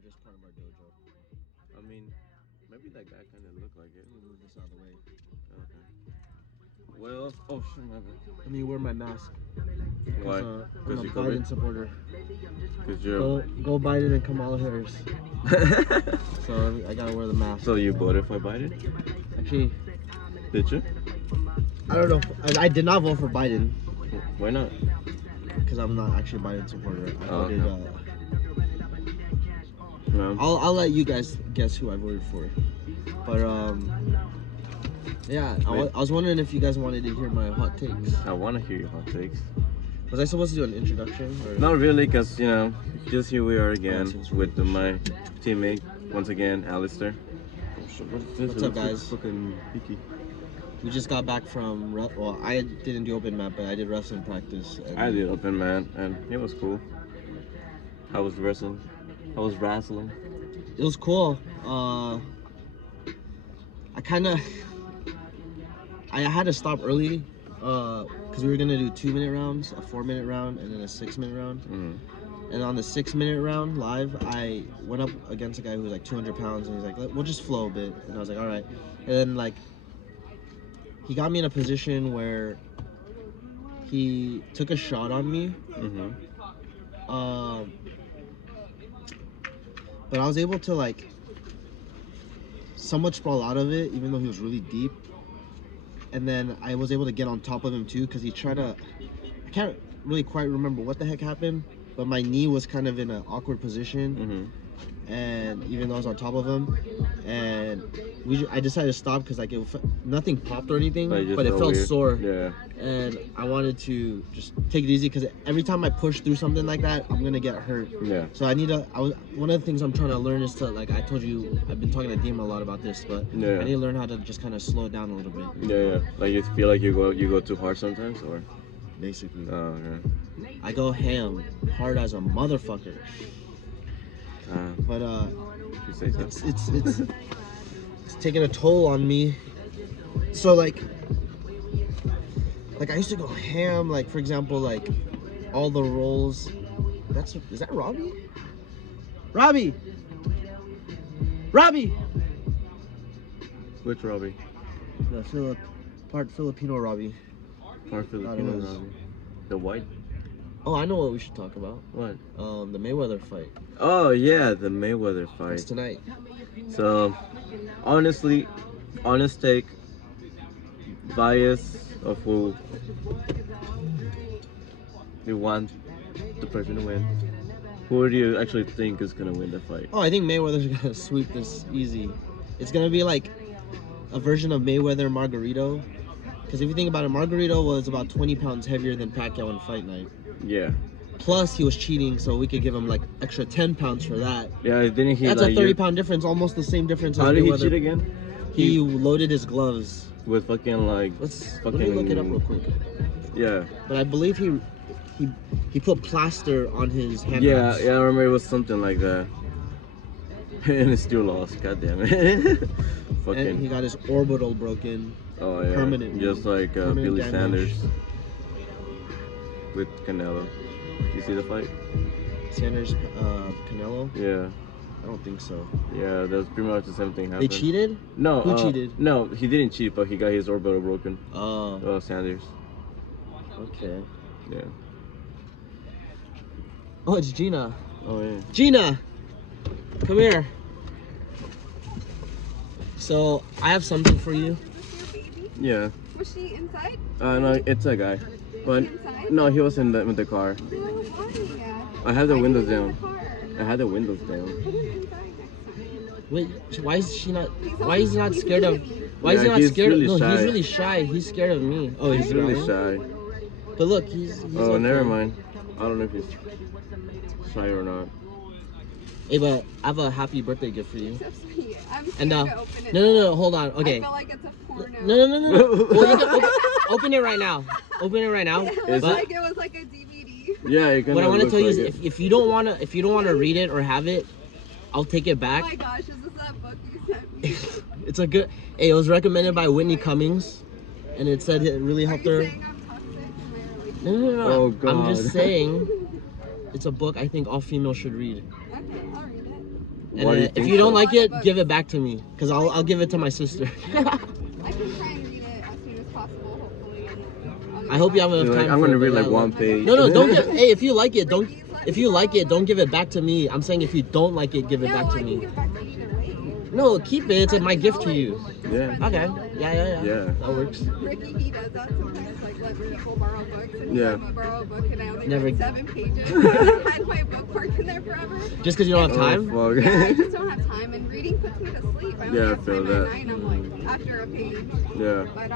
were just part of our dojo. I mean, maybe that guy kind of looked like it. Let me move this out of the way. Okay. Well, oh shit, my bad. Let me wear my mask. Why? I'm Because a you Biden COVID? supporter. Because you're... Go Biden and Kamala Harris. So I gotta wear the mask. So you voted for Biden? Actually, Did you? I don't know. I did not vote for Biden. Why not? Because I'm not actually a Biden supporter. I voted. Okay. No. I'll let you guys guess who I voted for. But yeah, I was wondering if you guys wanted to hear my hot takes. I want to hear your hot takes. Was I supposed to do an introduction? Or? Not really, because, you know, just here we are again with my teammate, once again, Alastaire. What's up, guys? Fucking picky. We just got back from, well, I didn't do open mat, but I did wrestling practice. I did open mat, and it was cool. How was wrestling? How was wrestling? It was cool. I had to stop early because we were gonna do 2-minute rounds, a 4-minute round, and then a 6-minute round. And on the 6-minute round live, I went up against a guy who was like 200 pounds, and he's like, "We'll just flow a bit," and I was like, "All right." And then like he got me in a position where he took a shot on me. But I was able to like somewhat sprawl out of it, even though he was really deep. And then I was able to get on top of him too, because he tried to, I can't really quite remember what the heck happened, but my knee was kind of in an awkward position. And even though I was on top of him, and I decided to stop because like nothing popped or anything, but it felt weird. Sore. Yeah. And I wanted to just take it easy because every time I push through something like that, I'm gonna get hurt. Yeah. So I need to. One of the things I'm trying to learn is to, like I told you, I've been talking to Dima a lot about this, but yeah. I need to learn how to just kind of slow it down a little bit. Yeah. Like you feel like you go too hard sometimes, or basically. Oh, okay. I go ham, hard as a motherfucker. But you say so. It's taking a toll on me. So like I used to go ham, like for example, like all the rolls. Is that Robbie? Robbie! Which Robbie? The part Filipino Robbie. Part Filipino Robbie. The white? Oh, I know what we should talk about. What? The Mayweather fight. Oh yeah, the Mayweather fight. It's tonight. So, honestly, honest take, bias of who you want the person to win. Who do you actually think is gonna win the fight? Oh, I think Mayweather's gonna sweep this easy. It's gonna be like a version of Mayweather Margarito. Because if you think about it, Margarito was about 20 pounds heavier than Pacquiao in fight night. Yeah. Plus, he was cheating, so we could give him like extra 10 pounds for that. Yeah, didn't he? That's like a 30-pound difference, almost the same difference as How did Mayweather. He cheat again? He loaded his gloves with fucking like. Let me look it up real quick. Yeah. But I believe he put plaster on his hand. Yeah, I remember it was something like that. And he still lost. God damn it. Fucking. And he got his orbital broken. Oh yeah. Permanent. Just like Billy damage. Sanders with Canelo. You see the fight? Sanders, Canelo? Yeah. I don't think so. Yeah, that's pretty much the same thing happened. They cheated? No. Who cheated? No, he didn't cheat, but he got his orbital broken. Oh. Sanders. Okay. Yeah. Oh, it's Gina. Oh yeah. Gina! Come here. So, I have something for you. Yeah. Was she inside? No, it's a guy. But no, he was in the car. Oh, why? I had the windows down. I had the windows down. Put it inside next time. Wait, why is he not scared of? Why is he not he's scared really of? No, shy. he's really shy. He's scared of me. Oh, He's really shy. But look, he's Oh, okay. never mind. I don't know if he's shy or not. Hey, but I have a happy birthday gift for you. So sweet. I'm scared And to open it. no, hold on. Okay. I feel like it's a porno. No. Well, you can open it right now. Open it right now. It Is looked it? like it was like a DVD. Yeah, you can. What I want to tell you is, if you don't wanna read it or have it, I'll take it back. Oh my gosh, is this that book you sent me? It's a good. Hey, it was recommended by Whitney Cummings, and it said it really helped Are her. you saying I'm toxic in my No. relationship? Oh, God. I'm just saying, it's a book I think all females should read. Okay, I'll read it. And Why do you if think you don't so? like it, give it back to me, cause I'll give it to my sister. I can try and read it as soon as possible, hopefully. I hope you have enough You're time. like, I'm gonna for it, read but like yeah, one page. No, don't get. Hey, if you like it, don't. If you like it, don't give it back to me. I'm saying if you don't like it, give it back to I can me. give it back to you either way. No, keep it. It's my gift to you. Yeah. Okay. Yeah. Yeah. That works. Ricky, he does that sometimes, like let people borrow books, and he Yeah. let me borrow a book, and I only Never- read 7 pages. I had my book parked in there forever. Just cause you don't have time. Oh, Yeah, I fuck. just don't have time, and reading puts me to sleep. I only Yeah, I have feel time that. at night, and I'm like, after a page. Yeah. But,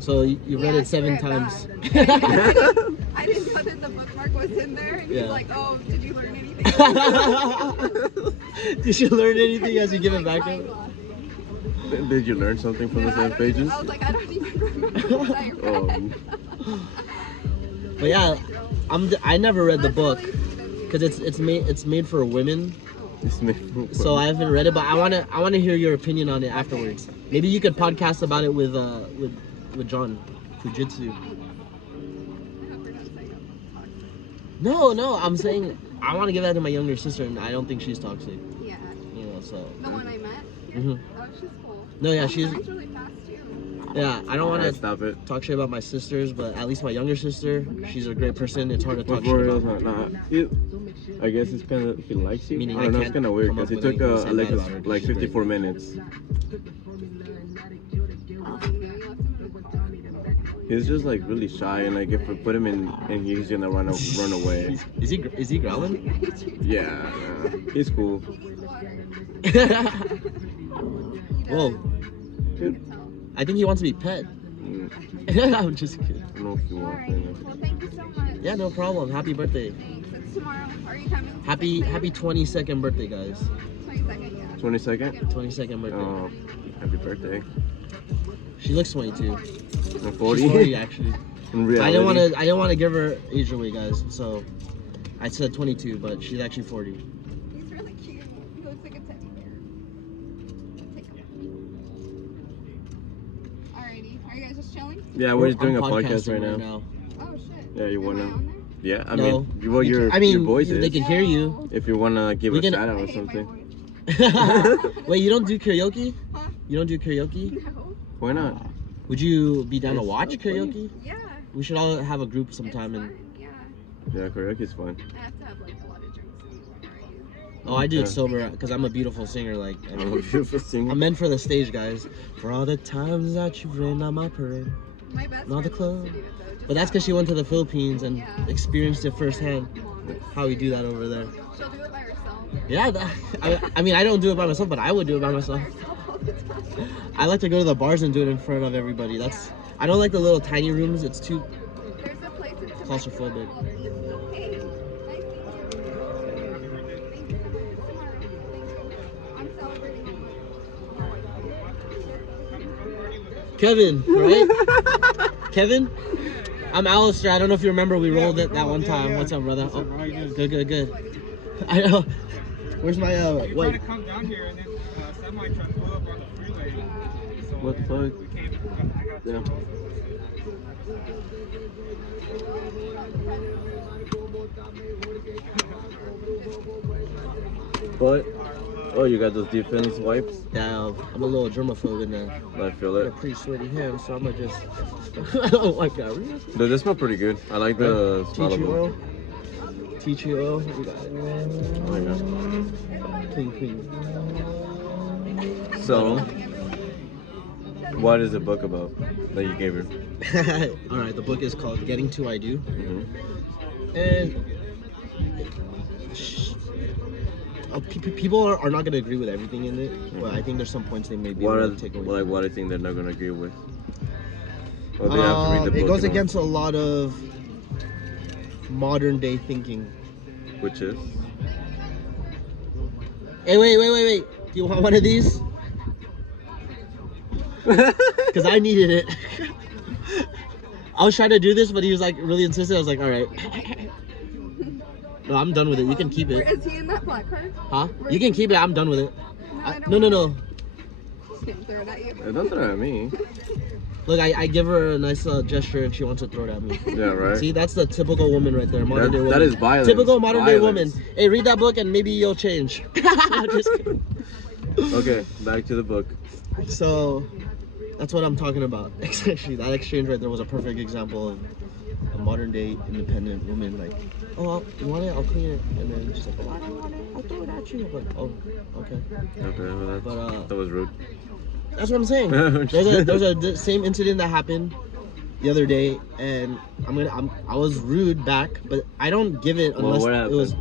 So you read yeah, it 7 I swear times. bad. I didn't know that the bookmark was in there, and Yeah. he's like, oh, did you learn anything? Did you learn anything as you give it back to him? Did you learn something from the I 7 don't pages? even- I was like, I don't even remember what I read. But yeah, I never read the That's book really sweet of you. because it's made for women. It's made So I haven't read it, but I wanna hear your opinion on it afterwards. Maybe you could podcast about it with John, Foojitsu. I hope we're not saying I'm toxic. No, I'm saying I want to give that to my younger sister, and I don't think she's toxic. Yeah. You know, so The one I met here? Mhm. Oh, she's cool. No, yeah, She she's learns really fast too. yeah. I don't want Alright, to stop it. talk shit about my sisters, but at least my younger sister, she's a great person. It's hard to But talk for shit real, about. I guess it's kind of, he likes you. Meaning I don't know, I it's can't kind of weird come because up it with took anything to say bad about her, like she's great. 54 minutes. Yeah, you left him in the car. He's just like really shy, and like if we put him in, and he's gonna run away. Is he growling? Yeah, he's cool. Whoa, Good. I think he wants to be pet. Mm, I'm just kidding. I don't know if you want. Alright, well, thank you so much. Yeah, no problem. Happy birthday. Thanks. It's tomorrow. Are you coming? Happy 22nd birthday, guys. 22nd, yeah. 22nd. 22nd birthday. Oh, happy birthday. She looks 22. I'm She's 40. 40 actually. In I reality. didn't want to give her age away, guys. So I said 22, but she's actually 40. He's really cute. He looks like a teddy bear. Take him. Alrighty. Are you guys just chilling? Yeah, we're just doing I'm a podcast podcasting right now. Oh shit. Yeah, you Am I wanna? on there? Yeah, I No. mean, well, your voice they is. can hear you. If you wanna give We a can- shout out I or hate something. my voice. Wait, you don't do karaoke? Huh? You don't do karaoke? No. Why not? Would you be down to It's watch so funny. karaoke? Yeah. We should all have a group sometime It's and. fun. Yeah. Yeah, karaoke's fun. I have to have like a lot of drinks before I do. Oh, I do Yeah. it sober because I'm a beautiful singer. Like, I I'm a mean, beautiful singer. I'm meant for the stage, guys. For all the times that you've rained on my parade. My best Not the friend club. loves to do it, though, just But that's because she went to the Philippines and Yeah. experienced it firsthand. How we do that over there. She'll do it by herself. Yeah, I mean, I don't do it by myself, but I would do it by myself. By herself all the time. I like to go to the bars and do it in front of everybody. I don't like the little tiny rooms. It's too There's a place in claustrophobic. Hey, nice meeting you. Thank you so much. Tomorrow. Thank you. I'm celebrating Kevin, right? Kevin? I'm Alastaire. I don't know if you remember we rolled it that one time. What's up, brother? Oh, good. I know. Where's my Trying what? to come down here and then semi truck pull up on the freeway. So What the fuck? we came. I got Yeah. But, oh, you got those defense wipes? Yeah, I'm a little germaphobe in there. I feel I got it. pretty sweaty hands, so I'm gonna just. Oh my god. Dude, they smell pretty good. I like the Tea smell of tree them. oil. Tea tree oil. We got it. Oh, yeah. Clean. So, what is the book about that you gave her? All right. The book is called "Getting to I Do," Mm-hmm. and people are not gonna agree with everything in it, but I think there's some points they may be What able are to take away. what I think they're not gonna agree with? Or they have to read the book. It goes and all? against a lot of modern day thinking. Which is? Hey, wait. Do you want one of these? Because I needed it. I was trying to do this, but he was like really insistent. I was like, all right. No, I'm done with it. You can keep Where it. is he in that black card? Huh? You can keep it. I'm done with it. No, I don't No. Just gonna throw it at you. Don't throw it at me. Look, I give her a nice gesture and she wants to throw it at me. Yeah, right. See, that's the typical woman right there. Modern day woman. That is violence. Typical modern day woman. Violence. Hey, read that book and maybe you'll change. Just kidding. Okay, back to the book. So, that's what I'm talking about. Actually, that exchange right there was a perfect example of a modern day independent woman. Like, oh, you want it? I'll clean it. And then she's like, oh, I don't want it. I'll throw it at you. I'm like, oh, okay. Okay, well, that was rude. That's what I'm saying. There's a same incident that happened the other day, and I was rude back, but I don't give it unless what it happened? was.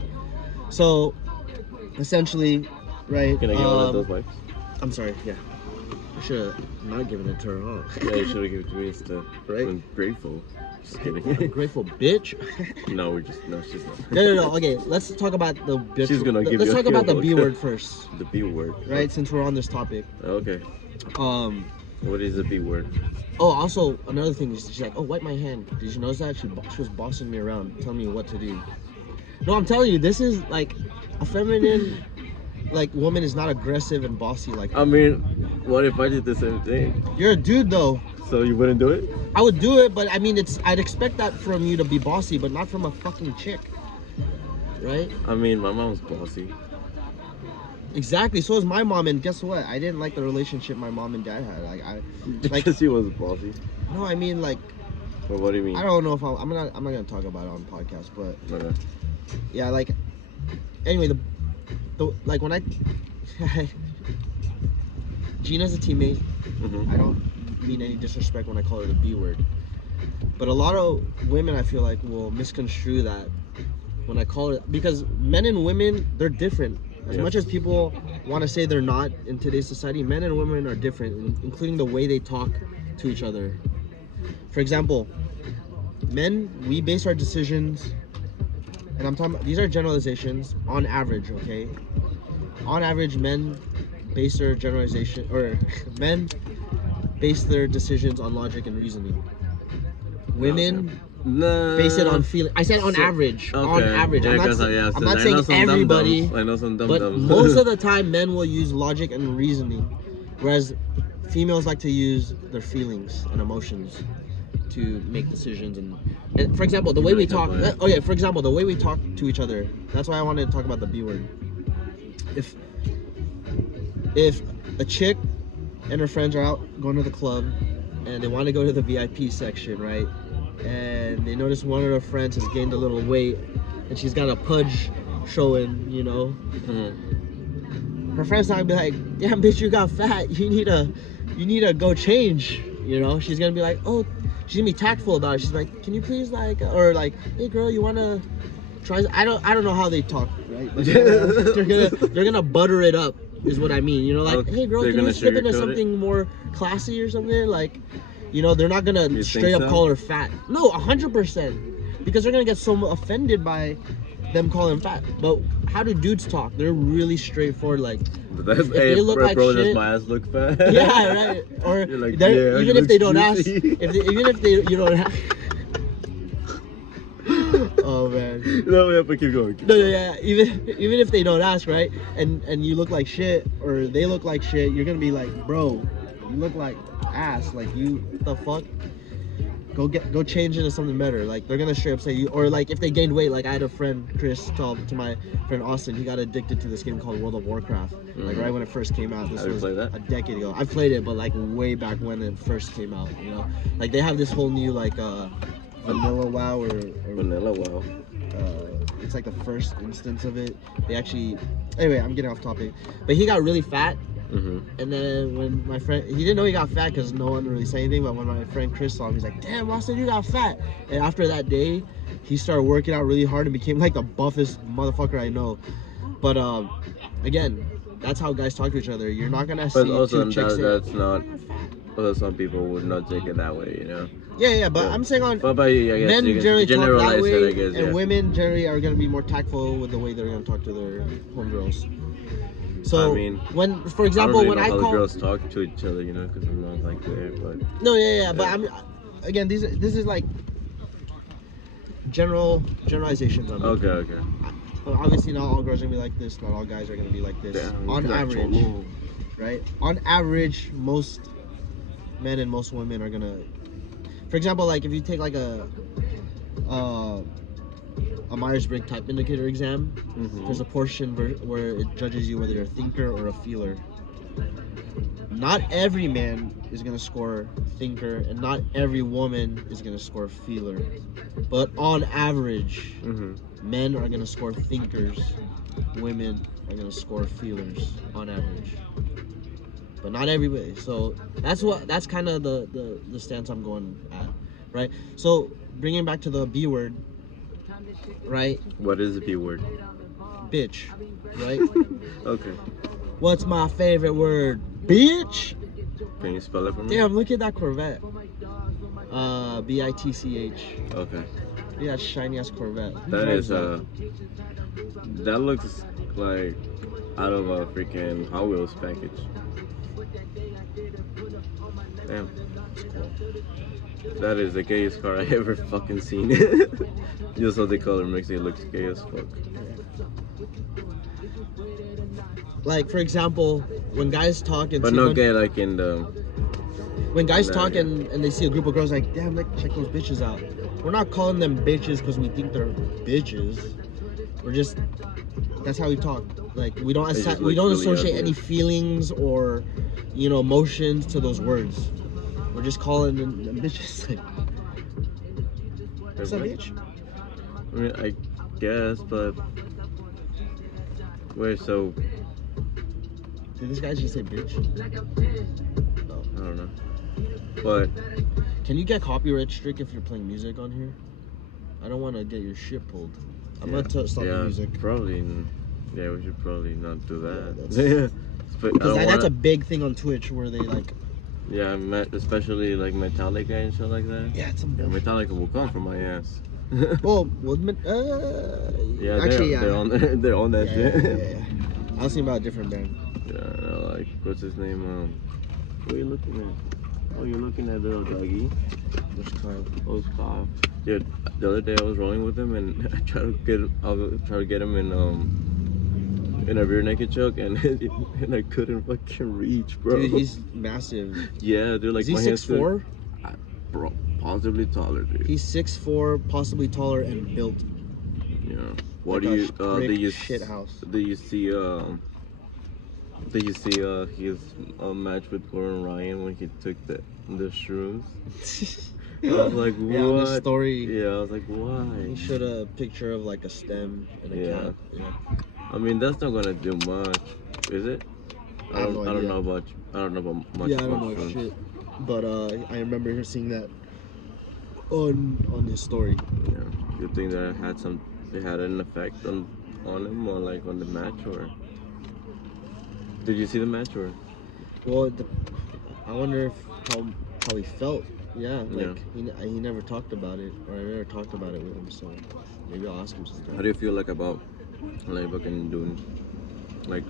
So, essentially, right? Can I get one of those wipes? I'm sorry. Yeah, I should have not given it to her. Huh? Yeah, you should have given it to me instead. Right? I'm grateful. Just kidding. Ungrateful bitch. No, she's not. No. Okay, let's talk about the bitch. She's gonna give Let's you a talk about the book. B word first. The B word. Right, since we're on this topic. Okay. What is the B word? Oh, also another thing is she's like, oh, wipe my hand. Did you notice that? She was bossing me around, telling me what to do. No, I'm telling you, this is like a feminine, like woman is not aggressive and bossy like that. I mean, what if I did the same thing? You're a dude though. So you wouldn't do it? I would do it, but I mean, I'd expect that from you to be bossy, but not from a fucking chick, right? I mean, my mom's bossy. Exactly. So is my mom, and guess what? I didn't like the relationship my mom and dad had. Because she was bossy. No, I mean like. Or what do you mean? I don't know if I'm not gonna talk about it on the podcast, but Okay. yeah, like. Anyway, the like when I. Gina's a teammate. Mm-hmm. I don't mean any disrespect when I call her the B word, but a lot of women I feel like will misconstrue that when I call it, because men and women, they're different. As much as people want to say they're not in today's society, men and women are different, including the way they talk to each other. For example, men, we base our decisions, and I'm talking about, these are generalizations, on average, okay? On average, men base their generalization, or men base their decisions on logic and reasoning. Women base it on feeling. I said on average. Okay. On average. Yeah, I'm not saying everybody. I know some But dum-dums. most of the time, men will use logic and reasoning, whereas females like to use their feelings and emotions to make decisions. And for example, the way we talk. Oh yeah. For example, the way we talk to each other. That's why I wanted to talk about the B word. If a chick and her friends are out going to the club and they want to go to the VIP section, right? And they notice one of her friends has gained a little weight and she's got a pudge showing, you know. Mm-hmm. Her friend's not gonna be like, damn bitch, you got fat, you need to go change, you know. She's gonna be like, oh, she's gonna be tactful about it. She's like, can you please or like, hey girl, you wanna try? I don't know how they talk, right? But they're gonna butter it up, is what I mean, you know, like, hey girl, can you slip into something more classy or something, like, you know. They're not gonna straight up call her fat. No, 100%, because they're gonna get so offended by them calling fat. But how do dudes talk? They're really straightforward. Like, if they look like shit, does my ass look fat? Yeah, right. Or like, even if they don't ask, even if they you don't have. Oh man. No, we have to keep going. No, yeah. Even if they don't ask, right? And you look like shit, or they look like shit, you're gonna be like, bro, you look like ass. Like, you, what the fuck? Go change into something better. Like, they're gonna straight up say you. Or like, if they gained weight, like I had a friend, Chris, told to my friend Austin, he got addicted to this game called World of Warcraft. Like right when it first came out. This was a decade ago. I played it, but like way back when it first came out. You know, like they have this whole new like vanilla WoW or vanilla WoW. It's like the first instance of it. They actually. Anyway, I'm getting off topic. But he got really fat. Mm-hmm. And then when my friend, he didn't know he got fat because no one really said anything, but when my friend Chris saw him, he's like, damn, Austin, you got fat. And after that day, he started working out really hard and became like the buffest motherfucker I know. But again, that's how guys talk to each other. You're not gonna see two chicks that's not. Although some people would not take it that way, you know. Yeah, but I'm saying on I guess men generally talk that way, it, I guess, and women generally are gonna be more tactful with the way they're gonna talk to their homegirls. So I mean, when, for example, I don't really when know I how call the girls talk to each other, you know, because I'm not like there, but no, yeah. But I'm again, this is like generalizations. Okay. Obviously, not all girls are gonna be like this. Not all guys are gonna be like this. On average, right? On average, most men and most women are gonna, for example, like if you take like a Myers-Briggs type indicator exam, there's a portion where it judges you whether you're a thinker or a feeler. Not every man is gonna score thinker, and not every woman is gonna score feeler. But on average, men are gonna score thinkers, women are gonna score feelers on average. But not everybody. So that's kind of the stance I'm going at, right? So bringing back to the B word, right? What is the B word? Bitch, right? Okay. What's my favorite word? Bitch. Can you spell it for me? Damn, look at that Corvette. BITCH. Okay. Yeah, that shiny ass Corvette. Who That drives is that looks like out of a freaking Hot Wheels package. Damn. That is the gayest car I ever fucking seen. Just how the color makes it look gay as fuck. Like, for example, when guys talk and But see no when, gay like in the. when guys Nah, talk yeah. and they see a group of girls like, damn, like, check those bitches out. We're not calling them bitches because we think they're bitches. We're just, that's how we talk. Like, we don't just we look don't really associate ugly. any feelings or, you know, emotions to those words. We're just calling them bitches. Like, what's up, bitch? I mean, I guess, but wait. So Did this guy just say bitch? I don't know. But Can you get copyright strict if you're playing music on here? I don't want to get your shit pulled. I'm yeah, gonna stop the music. Probably. Yeah, we should probably not do that. Yeah, But I Because don't that's a wanna- big thing on Twitch where they like. Yeah, especially like Metallica and shit like that. Yeah, it's some Yeah, bullshit. Metallica will come for my ass. Oh, well, Yeah, actually, they're on they're on that shit. I was thinking about a different band. Yeah, like what's his name? What are you looking at? Oh, you're looking at little doggy. Which Kyle? Oh, Kyle. Dude, the other day I was rolling with him and I tried to get him in a rear naked choke and and I couldn't fucking reach, bro. Dude, he's massive. Yeah, dude, like Is he my hands 6'4"? Bro, possibly taller, dude. He's 6'4", possibly taller and built. Yeah. What like do you a brick do you shit house. do you see his match with Gordon Ryan when he took the shrooms? I was like, what? Yeah, on the story. Yeah, I was like, why? He showed a picture of like a stem and a cap. Yeah. I mean, that's not gonna do much, is it? I have no I don't idea. know about much Yeah, I don't about know shrooms. shit. But I remember seeing that on his story. Yeah. You think that it had an effect on him or like on the match, or did you see the match, or? Well, I wonder if how he felt. Yeah, like he never talked about it, or I never talked about it with him. So maybe I'll ask him sometime. How do you feel like about like fucking doing like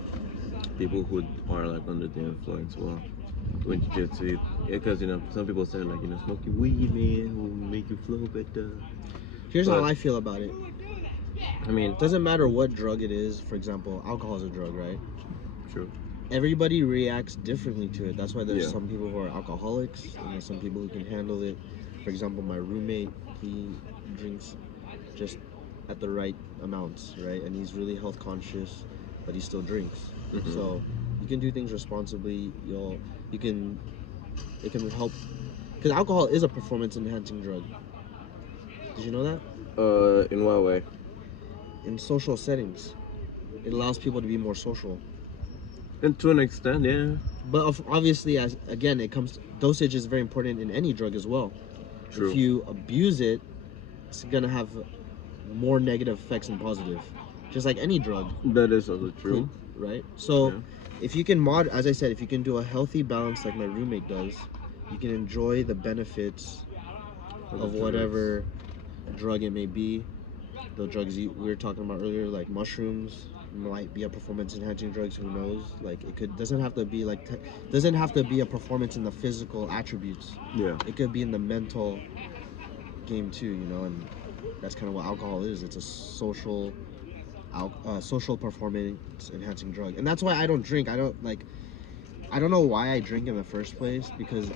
people who are like under the influence? Well, when you get to it, because you know some people say like smoking weed, man, will make you flow better. Here's But- how I feel about it. I mean, It doesn't matter what drug it is. For example, alcohol is a drug, right? true. Everybody reacts differently to it. That's why there's Yeah. some people who are alcoholics, and there's some people who can handle it. For example, my roommate, he drinks just at the right amounts, right? And he's really health conscious, but he still drinks. Mhm. So you can do things responsibly. It can help, because alcohol is a performance enhancing drug. Did you know that? In what way? In social settings, it allows people to be more social. And to an extent, yeah. But obviously, as again, dosage is very important in any drug as well. True. If you abuse it, it's gonna have more negative effects than positive, just like any drug, That is also true. right? So, Yeah. if you can as I said, if you can do a healthy balance like my roommate does, you can enjoy the benefits of whatever drug it may be. The drugs we were talking about earlier, like mushrooms, might be a performance enhancing drugs. Who knows? Like doesn't have to be a performance in the physical attributes. Yeah. It could be in the mental game too, and that's kind of what alcohol is. It's a social performance enhancing drug, and that's why I don't drink. I don't know why I drink in the first place, because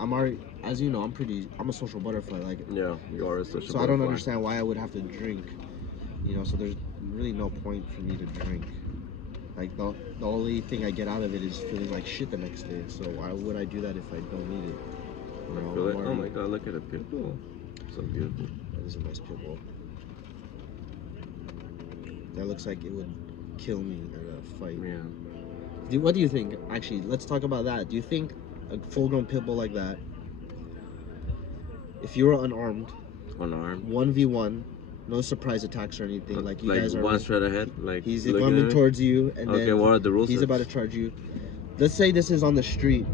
I'm already, as you know, I'm a social butterfly. Like, Yeah, you are a social. so I don't understand why I would have to drink. You know, so there's really no point for me to drink. Like the only thing I get out of it is feeling like shit the next day. So why would I do that if I don't need it? You know, I feel it. I'm Oh my already- god, look at the pit bull. So beautiful. That is a nice pit bull. That looks like it would kill me in a fight. Yeah. What do you think? Actually, let's talk about that. Do you think a full-grown pit bull like that, if you were unarmed, Unarmed. 1v1, no surprise attacks or anything, like you guys are one straight ahead, like he's looking coming at me? towards you, and Okay, then what are the rules? he's about to charge you. Let's say this is on the street,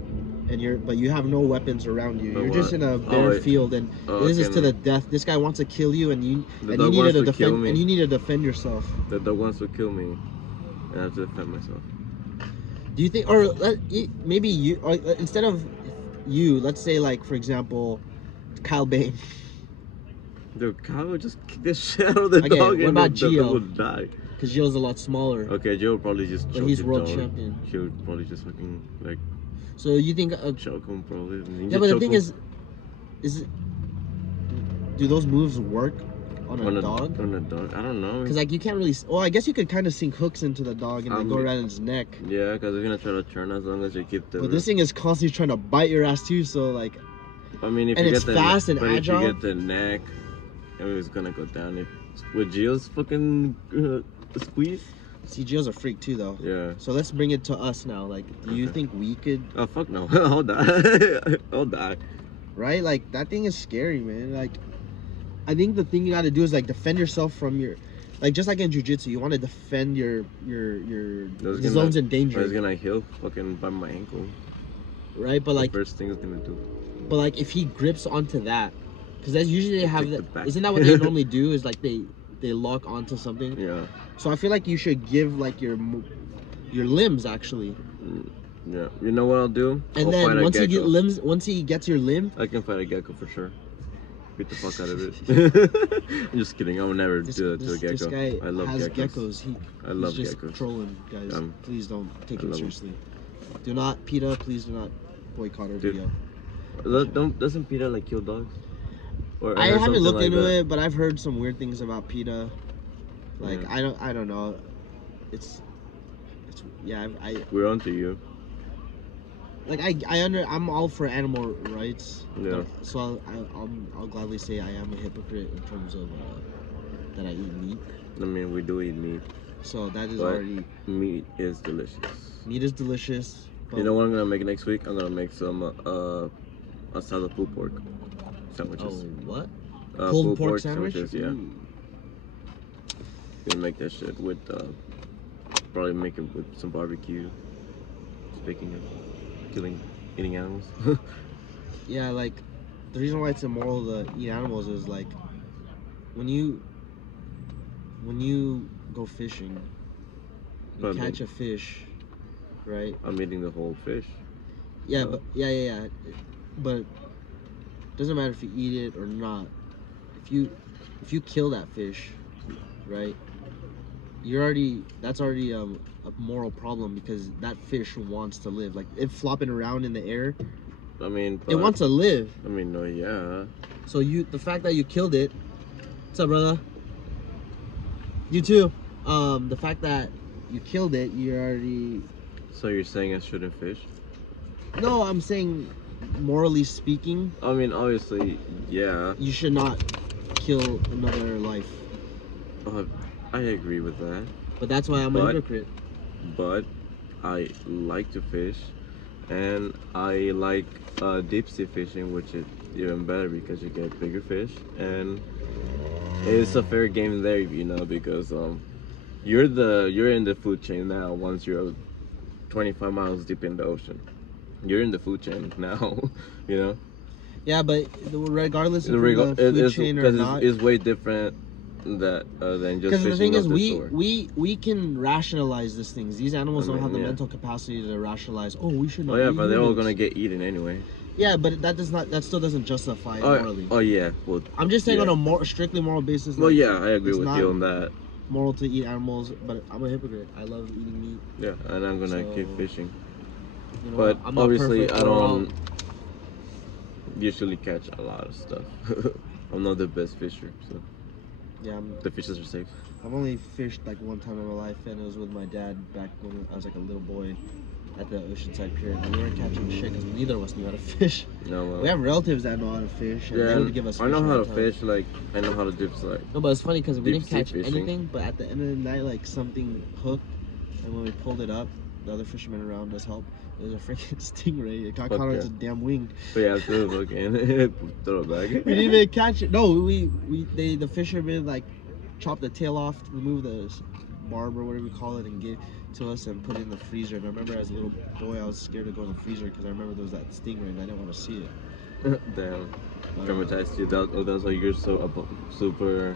and you have no weapons around you. But You're just in a bare field, and this is to the death. This guy wants to kill you, and you needed to defend, and you need to defend yourself. The dog wants to kill me, and I have to defend myself. Do you think, or maybe you, or instead of you, let's say like for example, Kyle Bain. Dude, Kyle would just kick the shit out of the Okay, dog, what and about the Gio? dog would die. Because Gio's a lot smaller. Okay, Gio would probably just. But choke he's the world dog. champion. He would probably just fucking like So you think? choke him probably. Yeah, but the thing is it, do those moves work on a dog? On a dog, I don't know. Because like you can't really. Well, I guess you could kind of sink hooks into the dog and then go around his neck. Yeah, because they're gonna try to turn as long as you keep the. But this thing is constantly trying to bite your ass too. So like. I mean, if and you it's get the fast and agile. If you get the neck, it's gonna go down. If with Gio's fucking squeeze. See, Gio's a freak too, though. Yeah. So let's bring it to us now. Like, do you think we could? Oh fuck no! I'll die. I'll die. Right? Like that thing is scary, man. Like, I think the thing you got to do is like defend yourself from your, like just like in jiu-jitsu, you want to defend your zones in danger. He's gonna heal fucking by my ankle. Right, but like the first thing he's gonna do. But like if he grips onto that, because that's usually they have that. Isn't that what they normally do? Is like they lock onto something. Yeah. So I feel like you should give like your limbs actually. Yeah. You know what I'll do? And then once he gets your limb, I can fight a gecko for sure. Beat the fuck out of it. I'm just kidding. I would never do that to a gecko. This guy I love has geckos. I love he's just geckos. Trolling, guys. Please don't take him seriously. Him. Do not, PETA. Please do not boycott our video. Doesn't PETA like kill dogs? Or I haven't looked into it, but I've heard some weird things about PETA. Like yeah. I don't know. It's yeah. We're onto you. Like I'm all for animal rights. Yeah. So I'll gladly say I am a hypocrite in terms of that I eat meat. I mean, we do eat meat. So that is already. Meat is delicious. Meat is delicious. You know what I'm gonna make next week? I'm gonna make some asada pulled pork sandwiches. Oh, what? Pulled pork sandwiches? Yeah. Gonna make that shit with probably make it with some barbecue. Speaking of eating animals. Yeah, like the reason why it's immoral to eat animals is like when you go fishing, you catch a fish, right? I'm eating the whole fish. Yeah, but yeah. But it doesn't matter if you eat it or not. If you kill that fish, right? That's already a moral problem because that fish wants to live. Like it flopping around in the air. I mean, it wants to live. I mean, no, yeah. So the fact that you killed it. What's up, brother? You too. The fact that you killed it, you already. So you're saying I shouldn't fish? No, I'm saying, morally speaking. I mean, obviously, yeah. You should not kill another life. I agree with that. But that's why I'm a hypocrite. But I like to fish, and I like deep sea fishing, which is even better because you get bigger fish, and it's a fair game there, you know, because you're in the food chain now. Once you're 25 miles deep in the ocean, you're in the food chain now, you know. Yeah, but regardless of the food chain or not, it's way different than just because the thing is shore. we can rationalize these things. These animals don't have the mental capacity to rationalize. Oh, we should not. Oh yeah, but they're all gonna get eaten anyway. Yeah, but that still doesn't justify it morally. Oh yeah, well, I'm just saying on a strictly moral basis. Well, yeah, I agree with you on that. Moral to eat animals, but I'm a hypocrite. I love eating meat. Yeah, and I'm gonna keep fishing. You know, but obviously, I don't. usually catch a lot of stuff. I'm not the best fisher, so Yeah, the fishes are safe. I've only fished like one time in my life, and it was with my dad back when I was like a little boy at the Oceanside Pier. And we weren't catching shit because neither of us knew how to fish. No, well, We have relatives that know how to fish, and yeah, they would give us. I know fish how all to the time. fish. Like I know how to dip. Like No, but it's funny because we Deep didn't sea catch fishing. anything. But at the end of the night, like something hooked, and when we pulled it up, the other fishermen around us helped. It was a freaking stingray. It got caught on its damn wing. so yeah, to fucking throw it back. We didn't even catch it. No, the fishermen like chopped the tail off, removed the barb or whatever you call it, and gave to us and put it in the freezer. And I remember as a little boy, I was scared to go in the freezer because I remember there was that stingray and I didn't want to see it. Damn, traumatized you. That's why you're so super.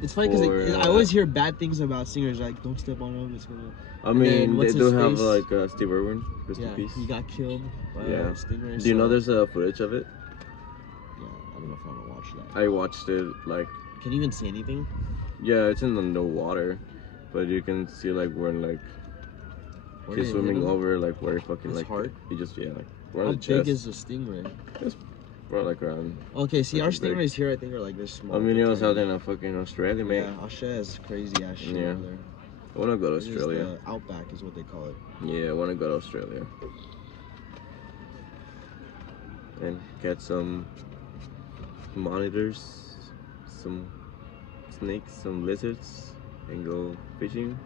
It's funny because I For, always hear bad things about stingrays. Like, don't step on them. It's gonna. I And mean, then, what's they do his have face? like Steve Irwin, rest in Yeah, peace. he got killed by Yeah. a stingray. Do you know so- there's a footage of it? Yeah, I don't know if I want to watch that. I watched it like, Can you even see anything? yeah, it's in the no water, but you can see like where like Where he's did it hit swimming him? over like where he fucking His like heart? he just like How around the big chest. is the stingray? Bro, like around. Okay, see, our Fucking big. stingrays here, I think, are like this small. I mean, it was tiny. out in fucking Australia, Yeah, man. Australia is crazy ass shit Yeah. over there. I wanna go to It is Australia. the outback is what they call it. Yeah, I wanna go to Australia and catch some monitors, some snakes, some lizards, and go fishing,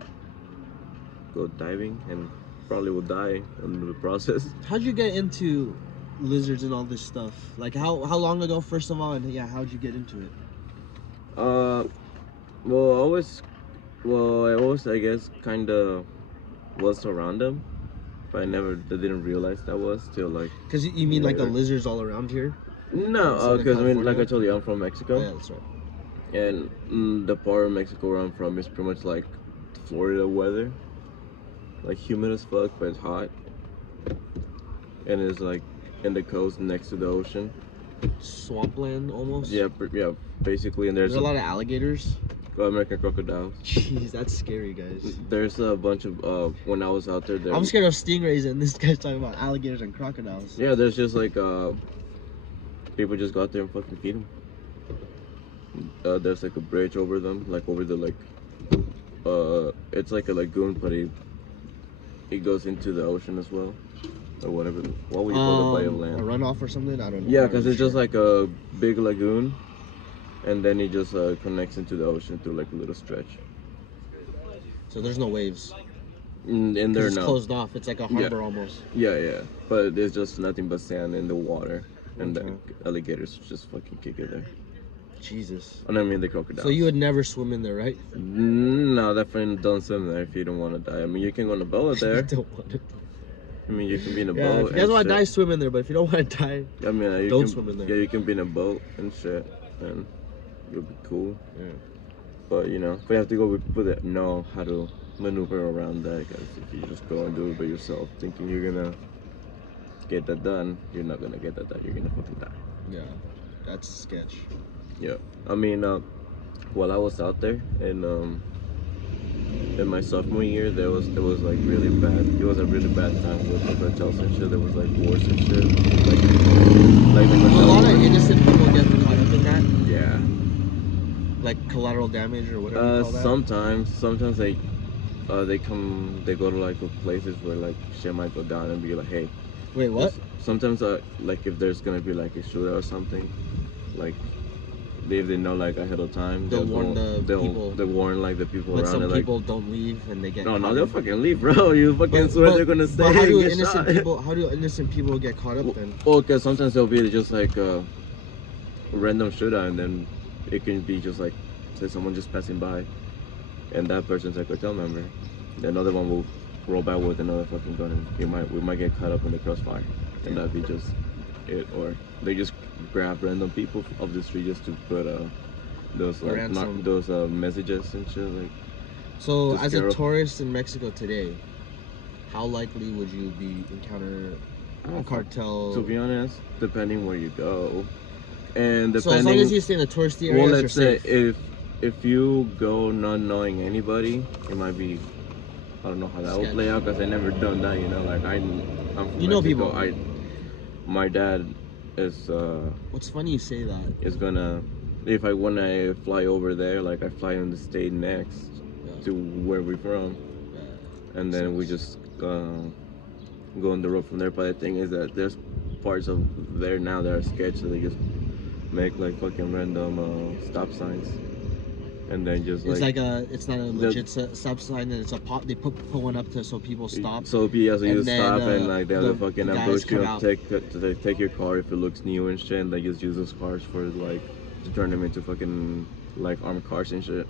go diving, and probably will die in the process. How'd you get into lizards and all this stuff? Like, how long ago, first of all, and yeah, how'd you get into it? Well, I always, I guess, kind of was around them, but I didn't realize that was till like. Because you mean like the later. lizards all around here? No, Southern because I mean, like California? I told you, I'm from Oh, Mexico, yeah, that's right. and the part of Mexico where I'm from is pretty much like Florida weather, like humid as fuck, but it's hot, and it's like in the coast next to the ocean. Swampland almost. Yeah, yeah, basically, and There's there's a lot of alligators. American crocodiles. Jeez, that's scary, guys. There's a bunch of when I was out there. I'm scared of stingrays, and this guy's talking about alligators and crocodiles. Yeah, there's just like people just go out there and fucking feed them. There's like a bridge over them, like over the like it's like a lagoon, but it goes into the ocean as well, or whatever. What would you call the body of A land? runoff or something? I don't know. Yeah, I'm not because really it's just sure. like a big lagoon, and then it just connects into the ocean through like a little stretch. So there's no waves. And 'Cause there it's now. closed off. It's like a Yeah. harbor almost. Yeah, but there's just nothing but sand in the water, and Okay. the alligators just fucking kick it there. Jesus. And I mean the crocodiles. So you would never swim in there, right? No, definitely don't swim there if you don't want to die. I mean, you can go on a boat You there. don't want to. I mean, you can be in a Yeah, boat. if you guys and want to die, shit. swim in there. But if you don't want to die, I mean, you don't can, swim in there. Yeah, you can be in a boat and shit, and you'll be cool. yeah. But you know, you have to go with it. Know how to maneuver around that. Because if you just go and do it by yourself, thinking you're gonna get that done, you're not gonna get that done. You're gonna fucking die. Yeah, that's sketch. Yeah, I mean, while I was out there in my sophomore year, it was like really bad. It was a really bad time with the cartels and shit. There was like wars and shit. Like the A cartels. lot of innocent people get caught up in that, Yeah. like collateral damage or whatever you call that. Sometimes they go to like places where like shit might go down and be like, hey. Wait, what? Sometimes like if there's gonna be like a shootout or something, like if they know like ahead of time, They'll warn the people. They'll warn like the people But around. some it, like, people don't leave and they get. no, caught they'll up. fucking leave, bro. You fucking swear they're gonna stay. But how do and get innocent shot. people? How do innocent people get caught up then? Well, because sometimes there'll be just like a random shootout, and then it can be just like, say someone just passing by, and that person's a cartel member. The another one will roll back with another fucking gun, and we might get caught up in the crossfire, and that'd be just it. Or they just grab random people off the street just to put those like ransom. those messages and shit like. So, Just as a scare 'em. tourist in Mexico today, how likely would you be encounter a cartel? To be honest, depending where you go, and depending. So as long as you stay in the touristy areas, Well, you're let's say safe. if you go not knowing anybody, it might be. I don't know how that will Sketch. play out because I never done that. You know, like I'm from You know Mexico. people. My dad It's What's funny you say that. it's gonna if I when I fly over there, like I fly in the state next Yeah. to where we're from, Yeah. and then we just go on the road from there. But the thing is that there's parts of there now that are sketchy. So they just make like fucking random stop signs, and then just It's like it's not a legit stop sign, and it's a pop. They put one up to so people stop. so yeah, so you And then, stop and like they have the fucking the guys ambush you come know, out. take your car if it looks new and shit, and they just use those cars for like to turn them into fucking like armed cars and shit.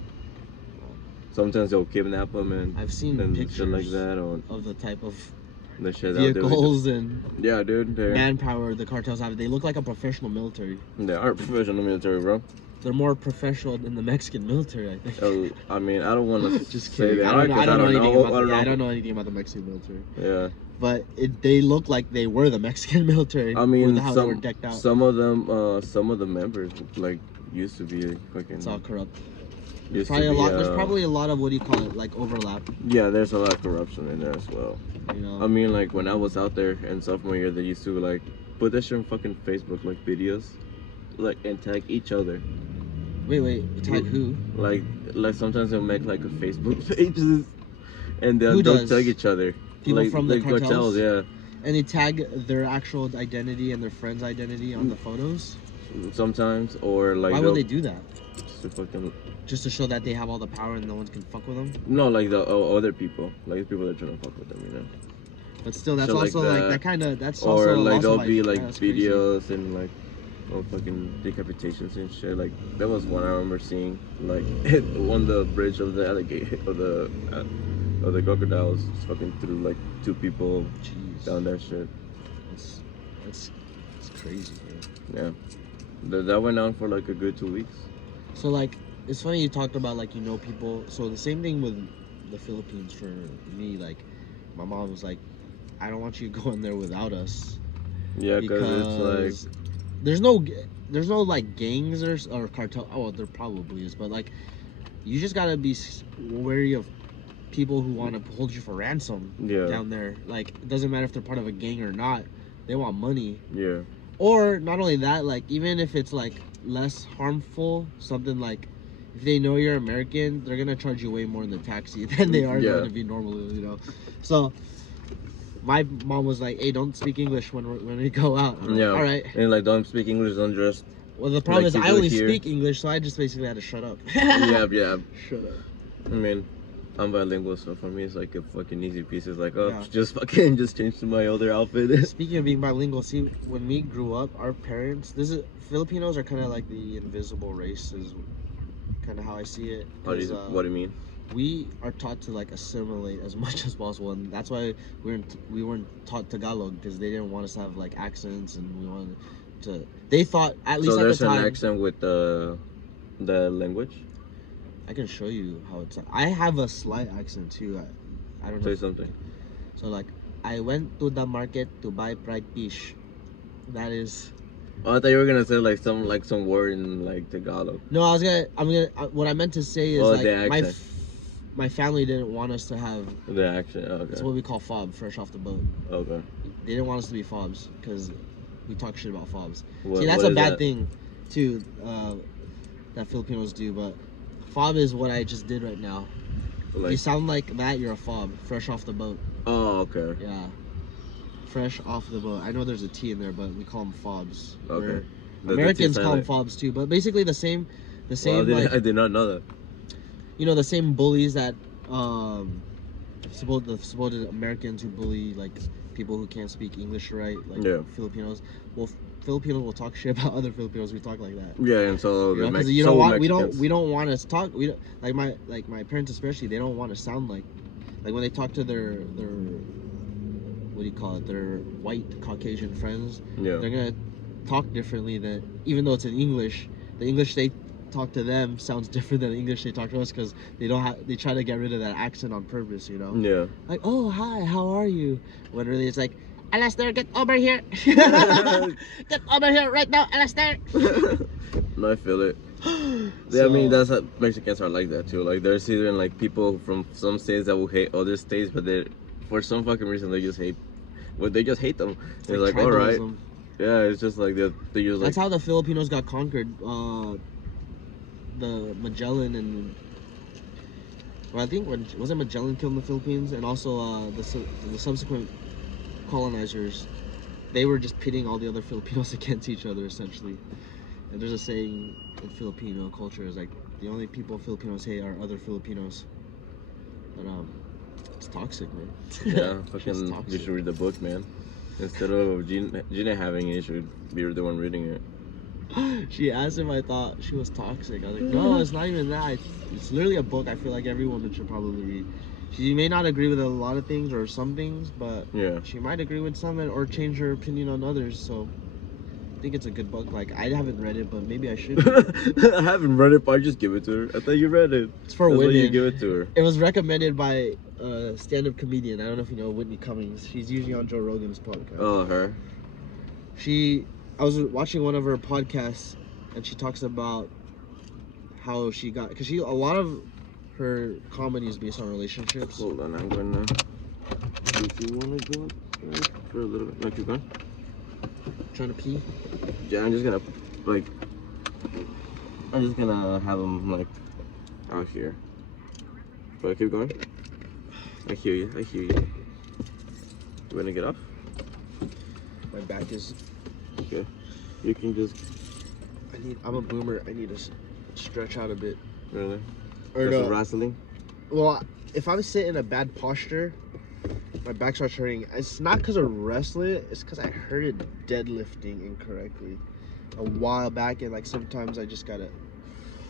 Sometimes they'll kidnap them I've seen and pictures shit like that or of the type of the shit that they do. vehicles and Yeah, dude, manpower the cartels have. They look like a professional military. they are professional military, bro. They're more professional than the Mexican military, I think. I mean, I don't want to Just say kidding. that. I don't know anything about I I don't know anything about the Mexican military. Yeah. But they look like they were the Mexican military. I mean, with how they were decked out. some of the members like used to be fucking. It's all corrupt. There's There's probably a lot of what do you call it, like overlap. Yeah, there's a lot of corruption in there as well. You know. I mean, like when I was out there in sophomore year, they used to like put that shit on fucking Facebook, like videos, like and tag each other. Wait, tag who? Like sometimes they'll make like a Facebook pages, and they'll does? tag each other. People like, from the cartels? yeah. And they tag their actual identity and their friend's identity on the photos. Sometimes, or like. Why would they do that? Just to fucking. Just to show that they have all the power and no one can fuck with them. No, like the other people, like people that are trying to fuck with them, you know. But still, that's So, also like like that kind of that's Or also like loss there'll of be life. like Yeah, that's crazy. videos and like fucking decapitations and shit. Like that was one I remember seeing, like on the bridge of the alligator of the crocodiles, just fucking threw like 2 people Jeez. down that shit. It's crazy, bro. Yeah, that went on for like a good 2 weeks. So like, it's funny you talked about like people. So the same thing with the Philippines for me. Like, my mom was like, I don't want you going there without us. Yeah, because it's like there's no like gangs or cartel. Oh, there probably is, but like, you just gotta be wary of people who want to hold you for ransom down there. Like, it doesn't matter if they're part of a gang or not. They want money. Yeah. Or not only that, like even if it's like less harmful, something like if they know you're American, they're gonna charge you way more in the taxi than they are going to be normally, you know. So my mom was like, "Hey, don't speak English when we go out." I'm like, all right. And like, don't speak English, don't just. Well, the problem like, is I only speak English, so I just basically had to shut up. yeah. Shut up. I mean, I'm bilingual, so for me it's like a fucking easy piece. It's like, oh, Yeah. just change to my other outfit. Speaking of being bilingual, see, when we grew up, our parents, Filipinos are kind of like the invisible race, is kind of how I see it. What do you mean? We are taught to like assimilate as much as possible, and that's why we weren't taught Tagalog, because they didn't want us to have like accents, and we wanted to. They thought, at least so at there's the time. an accent with the language. I can show you how it's. I have a slight accent too. I don't know. Say something. So like, I went to the market to buy fried fish. That is. Oh, I thought you were gonna say like some word in like Tagalog. No, I'm gonna. What I meant to say is the like accent. my family didn't want us to have. The accent. Okay. That's what we call fob, fresh off the boat. Okay. They didn't want us to be fobs because we talk shit about fobs. What, See, that's what a is bad that? thing, too, that Filipinos do. But fob is what I just did right now. If you sound like that, you're a fob, fresh off the boat. Oh, okay. Yeah, fresh off the boat. I know there's a T in there, but we call them fobs. Okay. Americans call them fobs too, but basically the same. Well, I did not know that. You know, the same bullies that supposed Americans who bully like people who can't speak English right, like Filipinos. Well, Filipinos will talk shit about other Filipinos. We talk like that. Yeah, and so you know, you don't want, we don't want to talk. We don't, like my parents especially. They don't want to sound like when they talk to their what do you call it? Their white Caucasian friends. Yeah. They're gonna talk differently than, even though it's in English. The English they talk to them sounds different than the English they talk to us, because they try to get rid of that accent on purpose, you know. Yeah. Like, oh hi, how are you? When really it's like, Alastaire, get over here. Get over here right now, Alastaire. No, I feel it. So, I mean, that's how Mexicans are like that too. Like, there's even like people from some states that will hate other states, but they, for some fucking reason, they just hate. Well, they just hate them. It's like, all right. Yeah, it's just like they use like. That's how the Filipinos got conquered. The Magellan and. Well, I think wasn't Magellan killed in the Philippines, and also the subsequent colonizers, they were just pitting all the other Filipinos against each other essentially. And there's a saying in Filipino culture is like the only people Filipinos hate are other Filipinos. But it's toxic, man. Yeah, It's fucking. You toxic. should read the book, man. Instead of Gina having it, you should be the one reading it. She asked if I thought she was toxic. I was like, no, it's not even that. It's literally a book I feel like every woman should probably read. She may not agree with a lot of things or some things, but Yeah. she might agree with some or change her opinion on others. So I think it's a good book. Like, I haven't read it, but maybe I should. I haven't read it, but I just give it to her. I thought you read it. It's for That's why women. you give it to her. It was recommended by a stand-up comedian. I don't know if you know Whitney Cummings. She's usually on Joe Rogan's podcast. Oh, her. I was watching one of her podcasts, and she talks about how she got, because a lot of her comedy is based on relationships. Hold on, I'm gonna. If you wanna go up for a little bit, no, keep going. Trying to pee. Yeah, I'm just gonna have them like out here. But keep going. I hear you. You wanna get up? My back is. Okay. You can just. I'm a boomer. I need to stretch out a bit. Really? Or That's no. wrestling. Well, if I'm sitting in a bad posture, my back starts hurting. It's not because of wrestling. It's because I hurt it deadlifting incorrectly a while back, and like sometimes I just gotta.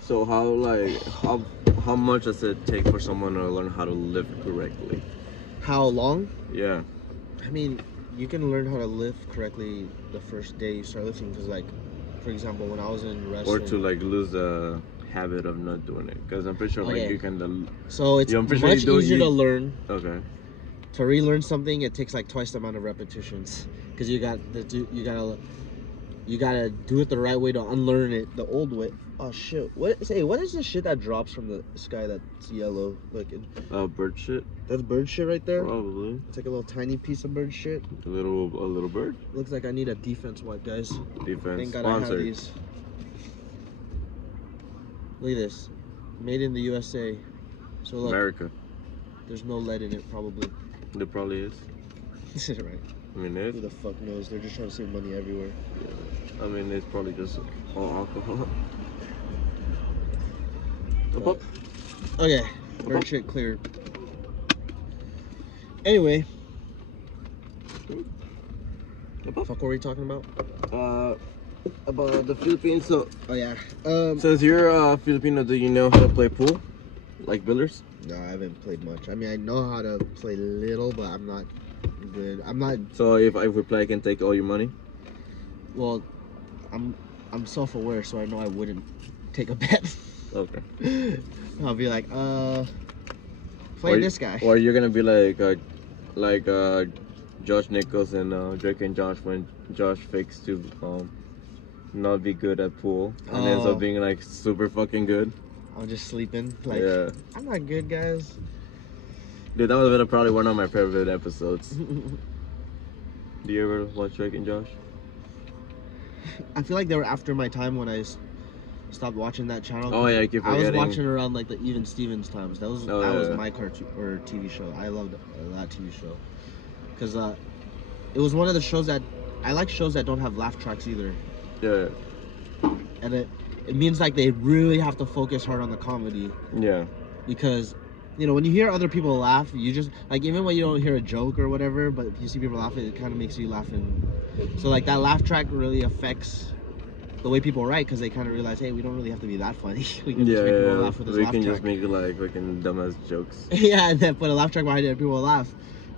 So how much does it take for someone to learn how to lift correctly? How long? Yeah. I mean, you can learn how to lift correctly the first day you start lifting. Because, like, for example, when I was in wrestling. Or to like lose the habit of not doing it, because I'm pretty sure like you can. So it's I'm pretty much sure easier to learn. Okay. To relearn something, it takes like twice the amount of repetitions. Because you gotta do it the right way to unlearn it the old way. Oh shit! What is this shit that drops from the sky that's yellow looking? Bird shit. That's bird shit right there. Probably. It's like a little tiny piece of bird shit. A little bird. Looks like I need a defense wipe, guys. Defense Thank God I have sponsored. these. Look at this, made in the USA. So look, America. there's no lead in it probably. There probably is. Right. I mean, Who the fuck knows? They're just trying to save money everywhere. yeah. I mean, it's probably just all alcohol. But- Okay, bird shit cleared. Anyway, fuck, what were we talking about? About the Philippines. So, Oh yeah. since you're Filipino, do you know how to play pool, like billiards? No, I haven't played much. I mean, I know how to play little, but I'm not good. I'm not. So if we play, I can take all your money. Well, I'm self-aware, so I know I wouldn't take a bet. Okay. I'll be like, play this guy. Or you're gonna be like Josh Nichols and Drake and Josh when Josh fakes to not be good at pool and ends up being like super fucking good. I'm just sleeping. Like, Yeah. I'm not good, guys. Dude, that would have been probably one of my favorite episodes. Do you ever watch Drake and Josh? I feel like they were after my time when I stopped watching that channel. Oh yeah, I keep I was forgetting. watching around like the Even Stevens times. That was yeah. my cartoon or TV show. I loved that TV show because it was one of the shows that I like, shows that don't have laugh tracks either. Yeah. And it means like they really have to focus hard on the comedy Yeah. because, you know, when you hear other people laugh, you just like, even when you don't hear a joke or whatever, but if you see people laughing, it kind of makes you laugh. And so like that laugh track really affects the way people write, because they kind of realize, hey, we don't really have to be that funny. We can just make people laugh with this we laugh can track. just make it like fucking dumbass jokes. Yeah, and then put a laugh track behind it and people will laugh,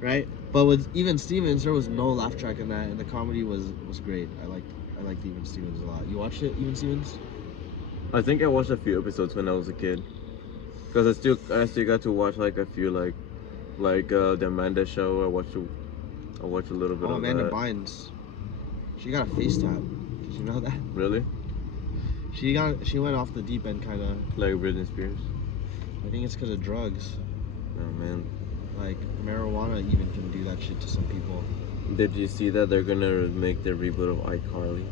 right? But with Even Stevens, there was no laugh track in that, and the comedy was great. I liked Even Stevens a lot. You watched it, Even Stevens? I think I watched a few episodes when I was a kid, because I still got to watch like a few like the Amanda show. I watched a little bit of Amanda that. Bynes. She got a face tap. Did you know that? Really? She went off the deep end, kind of. Like Britney Spears? I think it's because of drugs. Oh man. Like marijuana even can do that shit to some people. Did you see that they're gonna make the reboot of iCarly?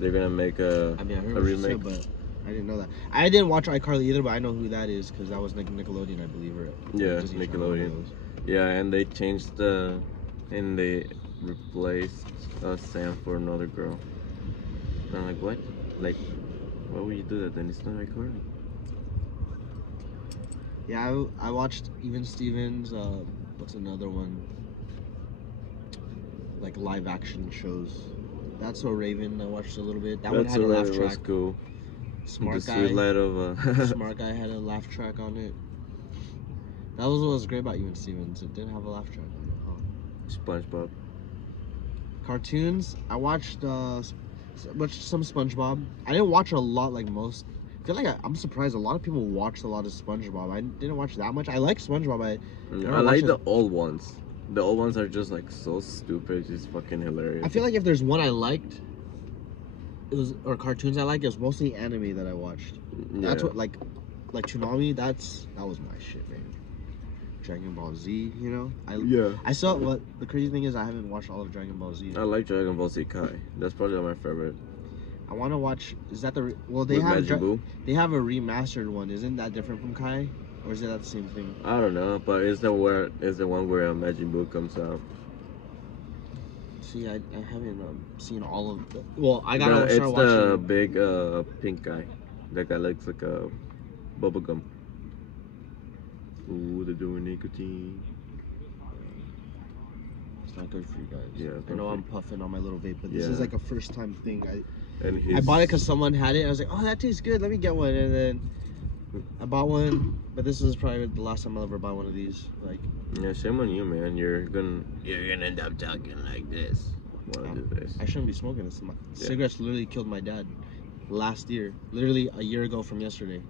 They're gonna make a I mean, I heard a what you remake. said, but I didn't know that. I didn't watch iCarly either, but I know who that is because that was Nickelodeon, I believe, or Yeah, Disney Channel, one of Nickelodeon. those. Yeah, and they changed and they replaced Sam for another girl. And I'm like, what? Like, why would you do that? Then it's not iCarly. Yeah, I watched Even Stevens. What's another one? Like live action shows. That's So Raven. I watched a little bit. That one That's had a laugh already track. was cool. Smart The guy. sweet light of Smart guy had a laugh track on it. That was what was great about Even Stevens. It did have a laugh track on it. Huh? SpongeBob. Cartoons. I watched some SpongeBob. I didn't watch a lot like most. I feel like I'm surprised a lot of people watched a lot of SpongeBob. I didn't watch that much. I like SpongeBob. I I like the old ones. The old ones are just like so stupid, just fucking hilarious. I feel like if there's one I liked, it was or cartoons I like. It was mostly anime that I watched. Yeah. That's what like Toonami. That was my shit, man. Dragon Ball Z, you know. Yeah. I saw what the crazy thing is. I haven't watched all of Dragon Ball Z. I like Dragon Ball Z Kai. That's probably my favorite. I want to watch. Is that the well? They With have Majin Buu? they have a remastered one. Isn't that different from Kai, or is it that the same thing? I don't know, but it's the one where Majin Buu comes out. See, I haven't seen all of. Well, I gotta It's start watching. the big pink guy. That guy looks like a bubblegum. Ooh, they're doing nicotine. It's not good for you guys. Yeah, I know I'm puffing on my little vape, but this Yeah. is like a first time thing. And I bought it because someone had it. I was like, oh, that tastes good. Let me get one. And then I bought one, but this is probably the last time I'll ever buy one of these. Like, yeah, shame on you, man. You're gonna end up talking like this. Wanna do this? I shouldn't be smoking this. Cigarettes literally killed my dad last year. Literally a year ago from yesterday.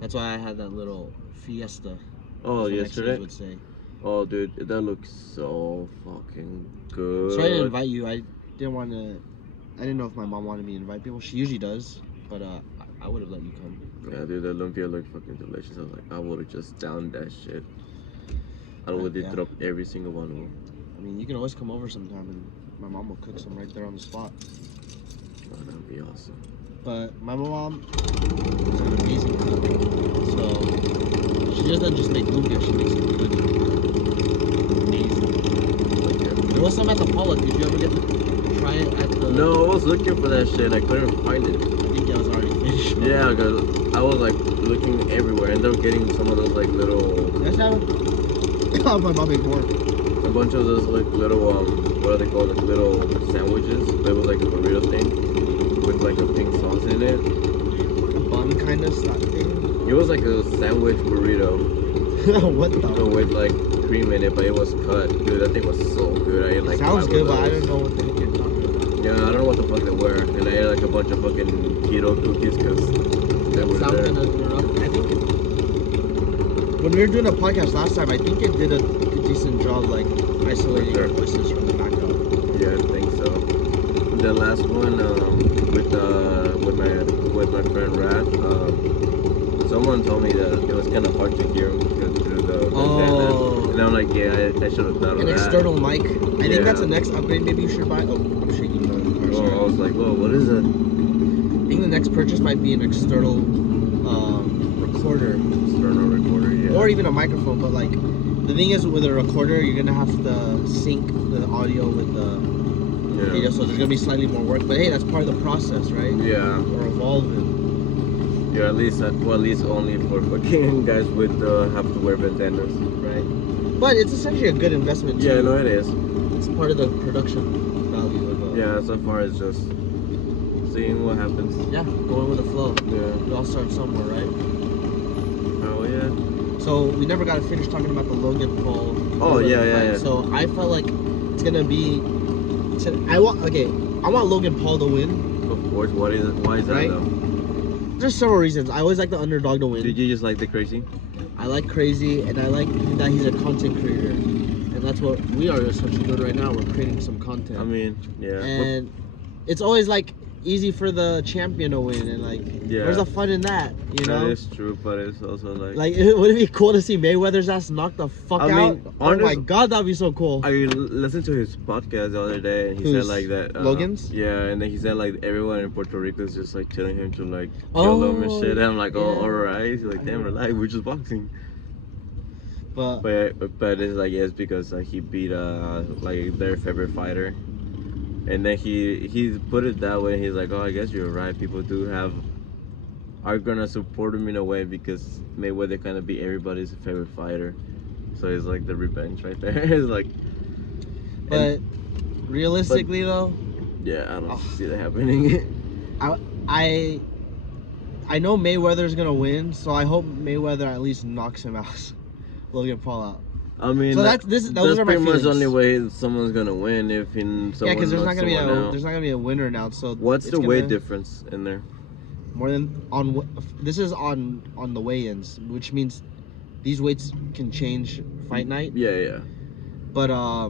That's why I had that little fiesta. Oh, as the yesterday? Mexicans would say. Oh, dude, that looks so fucking good. So I didn't invite you. I didn't want to. I didn't know if my mom wanted me to invite people. She usually does, but I would have let you come. Yeah, dude, the lumpia looked fucking delicious. I was like, I would have just downed that shit. I would have dropped every single one of them. I mean, you can always come over sometime, and my mom will cook some right there on the spot. Oh, that'd be awesome. But my mom is an amazing cook, so she doesn't just make lumpia; she makes it good. Amazing. Like, yeah. There was some at the Pollock. Did you ever get to try it at the? No, I was looking for that shit. I couldn't find it. I think it was already finished. Yeah, because I was like looking everywhere. I ended up getting some of those like little, Yes, have oh, my mom made more. a bunch of those like little what are they called? Like little sandwiches. They was like a burrito thing with like a pink sauce in it. Bun kind of stuff thing. It was like a sandwich burrito What the? with like cream in it, but it was cut. Dude, that thing was so good. I ate like Sounds 5 good, of but I those. don't know what the heck you're talking about. Yeah, I don't know what the fuck they were, and I ate like a bunch of fucking keto cookies because they were Sounds there. gonna interrupt. I think when we were doing a podcast last time, I think it did a decent job, like isolating our voices from the background. Yeah, I think so. The last one with my friend Rad, someone told me that it was kind of hard to hear through the bandana. And I'm like, yeah, I should have thought of An that. external mic. I think that's Yeah. the next upgrade. Maybe you should buy. Oh, I'm shaking. Oh, I was like, whoa, what is it? I think the next purchase might be an external recorder, External recorder, yeah. or even a microphone. But like, the thing is, with a recorder, you're gonna have to sync the audio with the video, so there's gonna be slightly more work. But hey, that's part of the process, right? Yeah. We're evolving. Yeah, at least only for fucking guys with have to wear bandanas. Right. But it's essentially a good investment too. Yeah, no, it is. It's part of the production value of Yeah, so far it's just seeing what happens. yeah, going with the flow. Yeah. We all start somewhere, right? Oh yeah. So we never got to finish talking about the Logan Paul. Oh, yeah, fight. yeah. So I felt like it's gonna be. I want Logan Paul to win. Of course. Why is that Right? though? There's several reasons. I always like the underdog to win. Did you just like the crazy? I like crazy, and I like that he's a content creator, and that's what we are essentially doing right now. We're creating some content. I mean, yeah. And it's always like easy for the champion to win, and like, Yeah. where's the fun in that? You That know, is true, but it's also like. like would it be cool to see Mayweather's ass knock the fuck I out? mean, Oh my honest- god, that'd be so cool. I listened to his podcast the other day, and he said Who's like that. Logan's? Yeah, and then he said like everyone in Puerto Rico is just like telling him to like kill him and shit. And I'm like, oh, yeah. alright. He's like, damn, relax, we're just boxing. But But it's like it's because he beat like their favorite fighter, and then he put it that way. He's like, oh, I guess you're right. People are gonna support him in a way because Mayweather kind of beat everybody's favorite fighter. So it's like the revenge right there. It's like, but realistically though, yeah, I don't Oh. see that happening. I know Mayweather's gonna win, so I hope Mayweather at least knocks him out. Logan Paul out. I mean, So that's those are my pretty much the feelings. only way someone's gonna win if in someone Yeah, because there's not knocks gonna be someone out. there's not gonna be a winner now. So What's it's the weight gonna- difference in there? More than this is on the weigh-ins, which means these weights can change fight night. Yeah. But I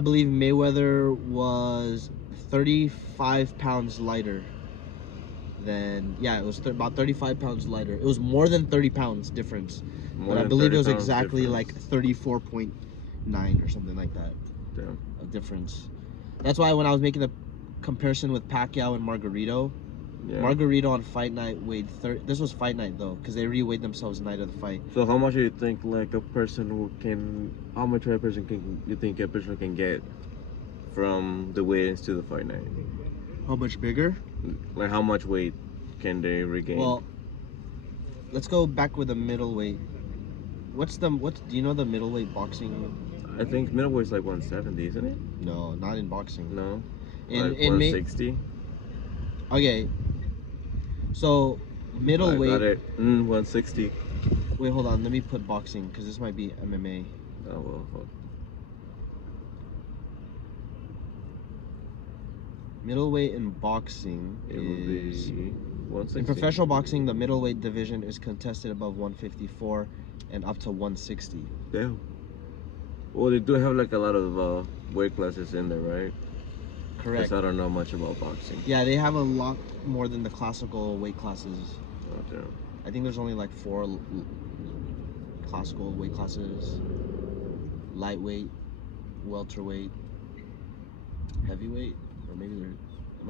believe Mayweather was 35 pounds lighter than it was about 35 pounds lighter. It was more than 30 pounds difference. More But I than believe 30 it was pounds exactly difference. like 34.9 or something like that Damn. of difference. That's why when I was making the comparison with Pacquiao and Margarito, Yeah. Margarito on fight night weighed this was fight night though, because they re-weighed themselves the night of the fight. So how much do you think like a person how much a person can get from the weigh-ins to the fight night? How much bigger? Like how much weight can they regain? Well, let's go back with the middleweight. Do you know the middleweight boxing? I think middleweight is like 170, isn't it? No, not in boxing. No. In Like in 160. Okay. So I middleweight. got it. 160. Wait, hold on. Let me put boxing because this might be MMA. Oh well. Fuck. Middleweight in boxing It would is be 160. in professional boxing. The middleweight division is contested above 154 and up to 160. Damn. Well, they do have like a lot of weight classes in there, right? Correct. Because I don't know much about boxing. Yeah, they have a lot more than the classical weight classes. Oh, damn. I think there's only like 4 classical weight classes: lightweight, welterweight, heavyweight, or maybe am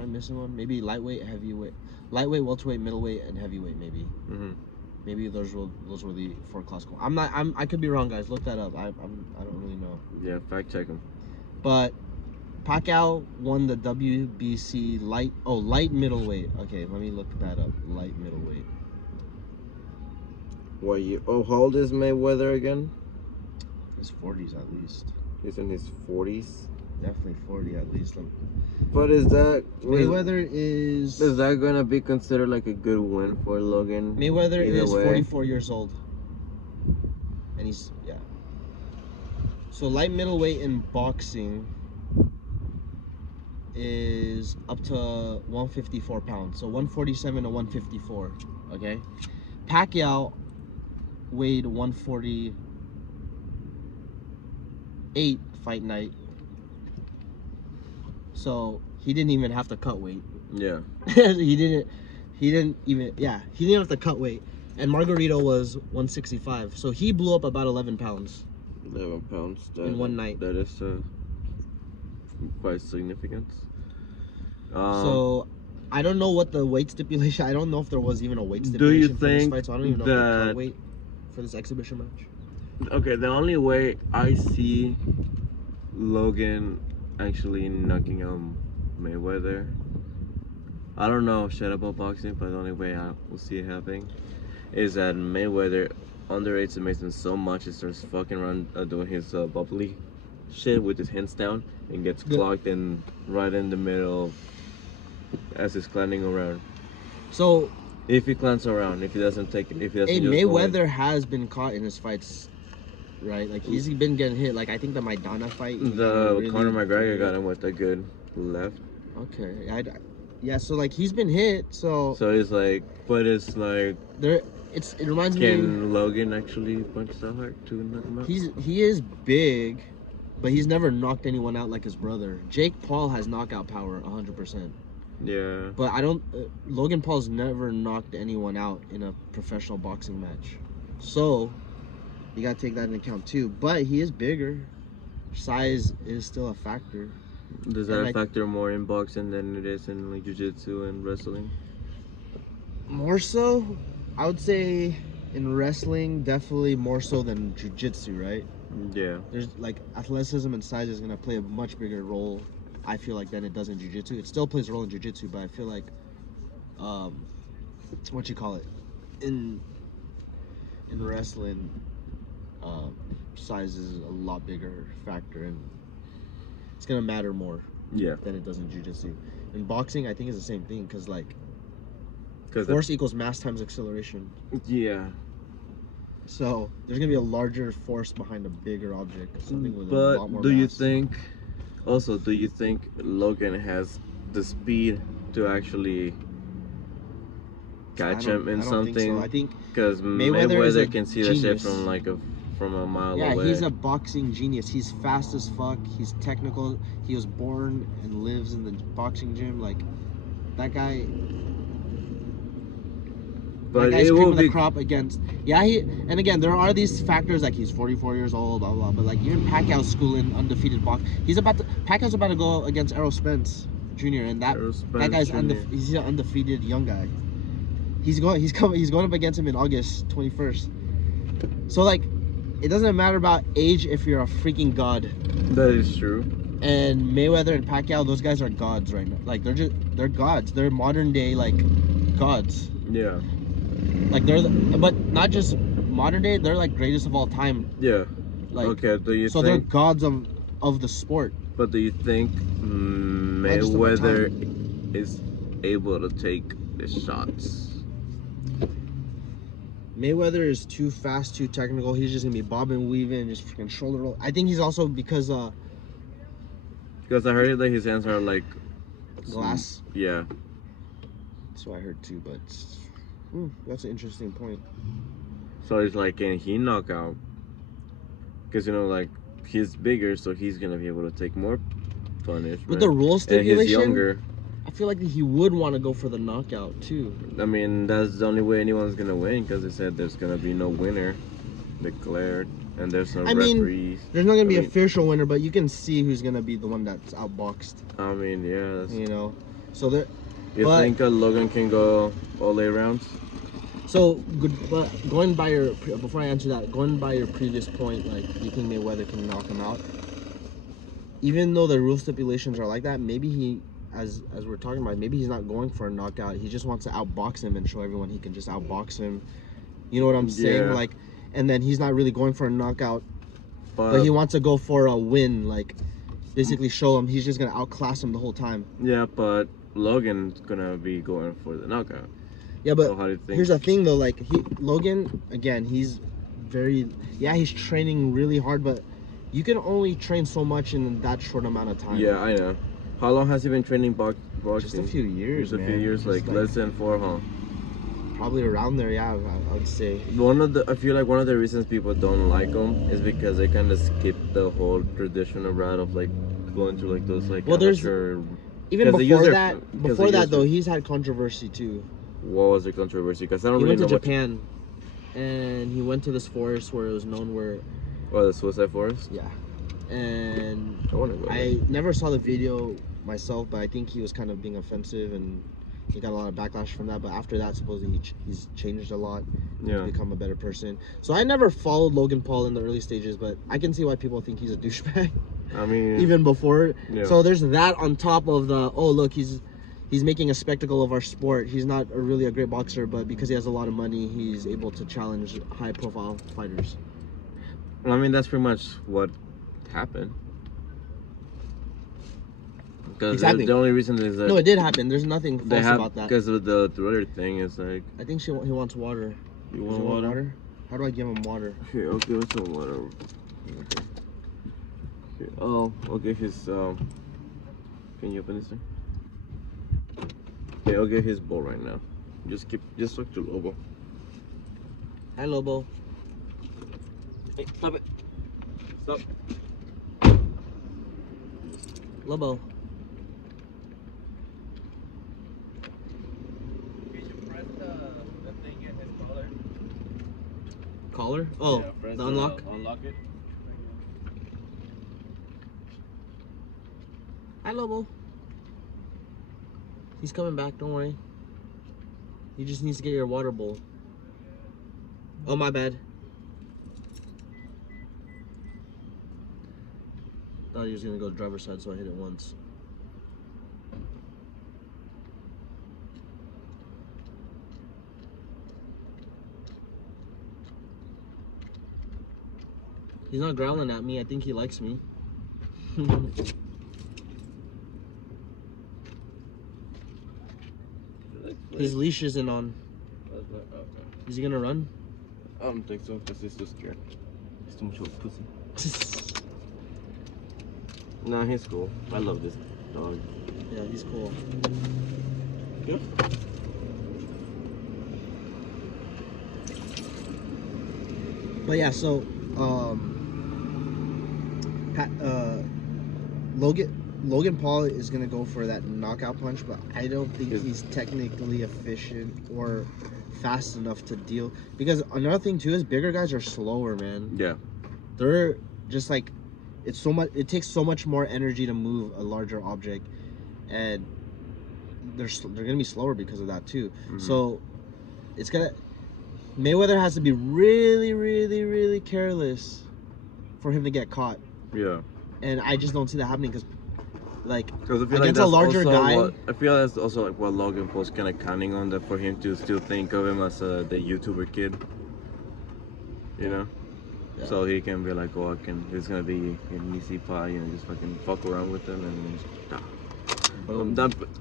I missing one? Maybe lightweight, heavyweight, welterweight, middleweight, and heavyweight. Maybe. Mm-hmm. Maybe those were the 4 classical. I could be wrong, guys. Look that up. I don't really know. Yeah, fact check them. But Pacquiao won the WBC light middleweight. Okay, let me look that up. Light middleweight. What year? Oh, how old is Mayweather again? His 40s at least. He's in his 40s. Definitely 40 at least. But is that Mayweather is that gonna be considered like a good win for Logan? Mayweather Either is way. 44 years old. And he's So light middleweight in boxing is up to 154 pounds. So 147 to 154. Okay. Pacquiao weighed 148 fight night. So he didn't even have to cut weight. Yeah. he didn't have to cut weight. And Margarito was 165. So he blew up about 11 pounds. 11 pounds. In one night. That is quite significant. So I don't know what the weight stipulation. I don't know if there was even a weight Do stipulation you for this think fight. So I don't even know if they that- cut weight for this exhibition match. Okay, the only way I see Logan actually knocking out Mayweather, I don't know shit about boxing, but the only way I will see it happening is that Mayweather underrates Mason so much he starts fucking around doing his bubbly shit with his hands down and gets clocked in right in the middle as he's climbing around. So If he climbs around, if he doesn't just go in. Mayweather has been caught in his fights, right? Like he's been getting hit. Like I think the Maidana fight. he The really- Conor McGregor got him with a good left. Okay, yeah. So like he's been hit. So So it's like, but it's like, there. It reminds me. can Logan actually punch so hard to knock him out? He is big, but he's never knocked anyone out like his brother. Jake Paul has knockout power, 100%. Yeah. But I don't. Logan Paul's never knocked anyone out in a professional boxing match, so you gotta take that into account too. But he is bigger. Size is still a factor. Does And that factor more in boxing than it is in like jiu-jitsu and wrestling? More so, I would say in wrestling, definitely more so than jiu-jitsu, right? Yeah. There's like athleticism and size is gonna play a much bigger role, I feel like, than it does in jiu-jitsu. It still plays a role in jiu-jitsu, but I feel like, what you call it, in wrestling, um, size is a lot bigger factor, and it's gonna matter more Yeah. than it does in jiu-jitsu. In boxing, I think it's the same thing, because like Because force equals mass times acceleration. yeah. So there's gonna be a larger force behind a bigger object, something with a But lot more do you mass. think Logan has the speed to actually catch him in I don't think so. something? I think Because Mayweather is a Mayweather can see that shit genius. from like from a mile yeah, away. he's a boxing genius. He's fast as fuck. He's technical. He was born and lives in the boxing gym. Like that guy. But That guy's it cream will of the be crop against. Yeah, and again, there are these factors like he's 44 years old, blah blah. But like even Pacquiao's schooling undefeated box. Pacquiao's about to go against Errol Spence Jr. and that guy's he's an undefeated young guy. He's going up against him in August 21st. So like, it doesn't matter about age if you're a freaking god. That is true. And Mayweather and Pacquiao, those guys are gods right now. Like they're gods. They're modern day like gods. Yeah. Like but not just modern day. They're like greatest of all time. Yeah. Like okay. Do you so think? they're gods of the sport. But do you think Mayweather is able to take the shots? Mayweather is too fast, too technical. He's just gonna be bobbing, weaving, just freaking shoulder roll. I think he's also because I heard that his hands are like glass. Yeah. That's what I heard too, but that's an interesting point. So it's like, can he knock out? Because like he's bigger, so he's gonna be able to take more punishment. With the rule stipulation, and he's younger. I feel like he would want to go for the knockout too. I mean, that's the only way anyone's gonna win, because they said there's gonna be no winner declared, and there's no referees. There's not gonna be an official winner, but you can see who's gonna be the one that's outboxed. I mean, yeah. So there. You think Logan can go all 8 rounds? So good, but before I answer that, going by your previous point, like you think Mayweather can knock him out? Even though the rule stipulations are like that, maybe he, as we're talking about, maybe he's not going for a knockout. He just wants to outbox him and show everyone he can just outbox him. You know what I'm saying? Yeah. Like, and then he's not really going for a knockout, but he wants to go for a win. Like, basically show him he's just gonna outclass him the whole time. Yeah, but Logan's gonna be going for the knockout. Yeah, but so how do you think? Here's the thing though, like Logan, again, he's he's training really hard, but you can only train so much in that short amount of time. Yeah, I know. How long has he been training boxing? Just a few years, Just a few years, like less than 4, huh? Probably around there, yeah, I would say. I feel like one of the reasons people don't like him is because they kind of skip the whole traditional route of like going through like those like even before that though, he's had controversy too. What was the controversy? Because I don't he really know. He went to Japan, and he went to this forest where it was known where. Oh, the suicide forest. Yeah, and I never saw the video myself, but I think he was kind of being offensive, and he got a lot of backlash from that. But after that, supposedly he's changed a lot. Yeah. To become a better person. So I never followed Logan Paul in the early stages, but I can see why people think he's a douchebag. I mean, even before. Yeah. So there's that on top of the look, he's making a spectacle of our sport. He's not really a great boxer, but because he has a lot of money, he's able to challenge high-profile fighters. I mean, that's pretty much what happened. Because the only reason is that... No, it did happen. There's nothing false about that. Because of the Twitter thing, it's like... I think he wants water. You want water? How do I give him water? Here, I'll give him some water. Okay. Here, I'll get his... Can you open this thing? Okay, I'll get his bowl right now. Just talk to Lobo. Hi, Lobo. Hey, stop it. Stop. Lobo. collar? Oh, Yeah, press the unlock. Unlock it. Hi, Lobo. He's coming back. Don't worry. He just needs to get your water bowl. Oh, my bad. Thought he was gonna go driver's side, so I hit it once. He's not growling at me. I think he likes me. His leash isn't on. Is he gonna run? I don't think so, because he's too scared. He's too much of a pussy. Nah, he's cool. I love this dog. Yeah, he's cool. Yeah. But yeah, so Logan Paul is gonna go for that knockout punch, but I don't think he's technically efficient or fast enough to deal. Because another thing too is bigger guys are slower, man. Yeah. They're just like it takes so much more energy to move a larger object, and they're gonna be slower because of that too. Mm-hmm. So it's gonna Mayweather has to be really, really, really careless for him to get caught. Yeah. And I just don't see that happening because, like, I feel against like that's a larger also guy. I feel that's also like what Logan Paul's kind of counting on, that for him to still think of him as the YouTuber kid. You know? Yeah. So he can be like, oh, it's gonna be an easy pie, you know, just fucking fuck around with him and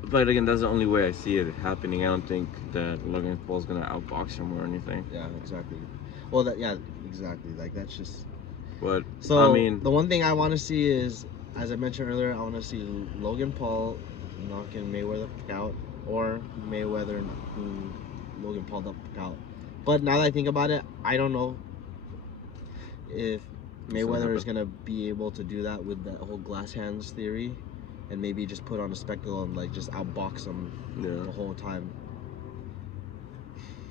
but again, that's the only way I see it happening. I don't think that Logan Paul's gonna outbox him or anything. Yeah, exactly. Well, exactly. Like, that's just. But So I mean, the one thing I want to see is, as I mentioned earlier, I want to see Logan Paul knocking Mayweather out, or Mayweather knocking Logan Paul the fuck out. But now that I think about it, I don't know if Mayweather is gonna be able to do that with that whole glass hands theory, and maybe just put on a spectacle and like just outbox him the whole time.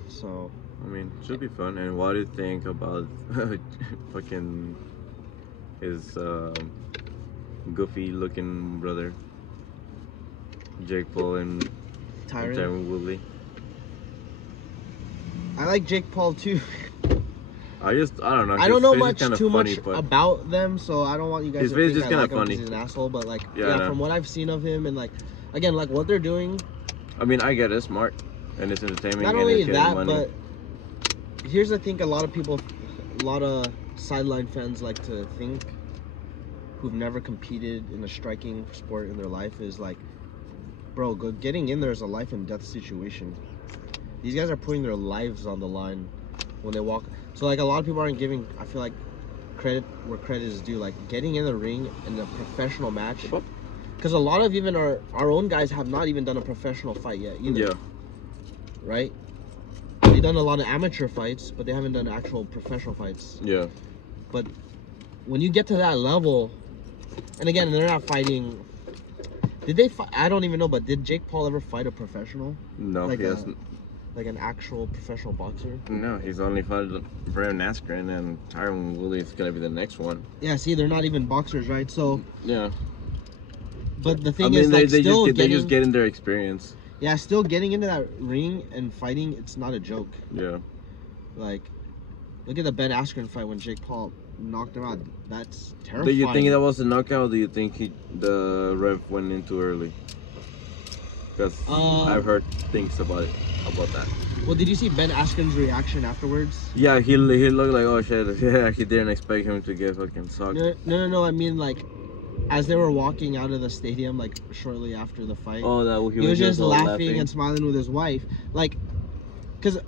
So I mean, it should be fun. And what do you think about fucking his goofy looking brother, Jake Paul and Tyron Woodley? I like Jake Paul too. I don't know. I don't know much about them, so I don't want you guys to think I like him because he's an asshole. But like, from what I've seen of him, and like, again, like what they're doing. I mean, I get it, smart, and it's entertainment. Not only that, but here's I think a lot of sideline fans like to think, who've never competed in a striking sport in their life, is like, bro, getting in there is a life and death situation. These guys are putting their lives on the line when they walk. So like a lot of people aren't giving, I feel like, credit where credit is due. Like getting in the ring in a professional match, because a lot of even our own guys have not even done a professional fight yet either. Yeah. Right? They've done a lot of amateur fights, but they haven't done actual professional fights. Yeah. But when you get to that level, and again, they're not fighting. Did they fight? I don't even know, but did Jake Paul ever fight a professional? No, like he hasn't. Like an actual professional boxer? No, he's only fought Brandon Askren, and Tyron Woodley is gonna be the next one. Yeah, see, they're not even boxers, right? So. Yeah. But the thing is, like, they just get in their experience. Yeah, still getting into that ring and fighting, it's not a joke. Yeah. Like, look at the Ben Askren fight when Jake Paul knocked him out. That's terrifying. Do you think that was a knockout, or do you think the ref went in too early? Because I've heard things about that. Well, did you see Ben Askren's reaction afterwards? Yeah, he looked like, oh shit, yeah, he didn't expect him to get fucking sucked. No, I mean, like, as they were walking out of the stadium, like, shortly after the fight. Oh, that he was just laughing and smiling with his wife. Like, because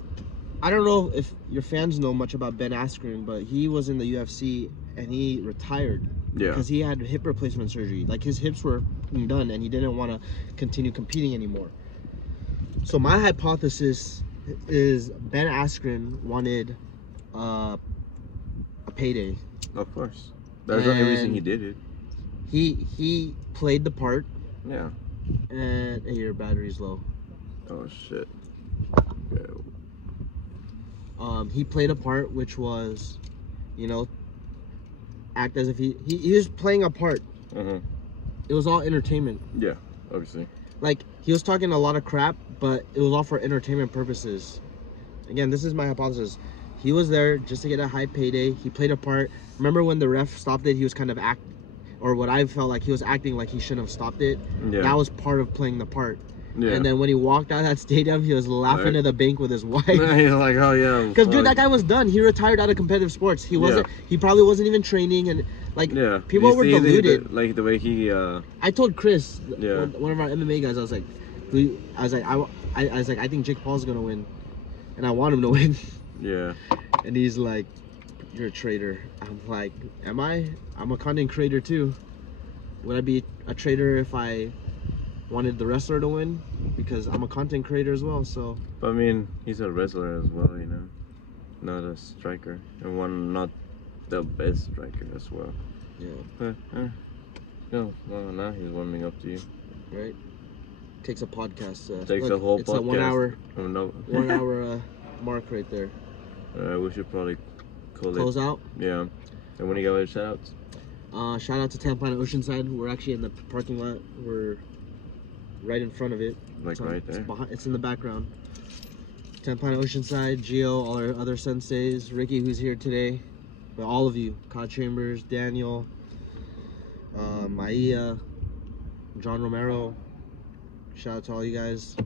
I don't know if your fans know much about Ben Askren, but he was in the UFC and he retired. Yeah. Because he had hip replacement surgery. Like, his hips were done and he didn't want to continue competing anymore. So my hypothesis is Ben Askren wanted a payday. Of course. That's the only reason he did it. He played the part. Yeah. And hey, your battery's low. Oh shit. Okay. He played a part, which was, you know, act as if he was playing a part. It was all entertainment. Yeah, obviously. Like, he was talking a lot of crap, but it was all for entertainment purposes. Again, this is my hypothesis. He was there just to get a high payday. He played a part. Remember when the ref stopped it, he was kind of or what I felt like he was acting like he shouldn't have stopped it. Yeah. That was part of playing the part. Yeah. And then when he walked out of that stadium, he was laughing at the bank with his wife. He's like, oh yeah. Because dude, that guy was done. He retired out of competitive sports. He wasn't. He probably wasn't even training, and like people were deluded. Like the way he. I told Chris, one of our MMA guys, I was like, I think Jake Paul's gonna win, and I want him to win. Yeah. And he's like, you're a traitor. I'm like, am I? I'm a content creator too. Would I be a traitor if I wanted the wrestler to win? Because I'm a content creator as well, so. But I mean, he's a wrestler as well, you know, not a striker, and not the best striker as well. Yeah. No, well, now he's warming up to you. Right. Takes a podcast. Takes a whole podcast. It's a 1 hour. Oh, no. 1 hour mark right there. We should probably close out. Yeah. And when you got any shout outs? Shout out to Planet Oceanside. We're actually in the parking lot. We're right in front of it. Like right there. It's in the background. Planet Oceanside, Gio, all our other senseis, Ricky, who's here today, but all of you, Cod Chambers, Daniel, Maia, John Romero. Shout out to all you guys.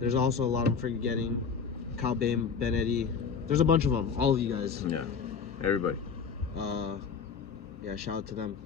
There's also a lot I'm forgetting. Kyle Bame, Ben Eddy. There's a bunch of them. All of you guys. Yeah. Everybody. Yeah, shout out to them.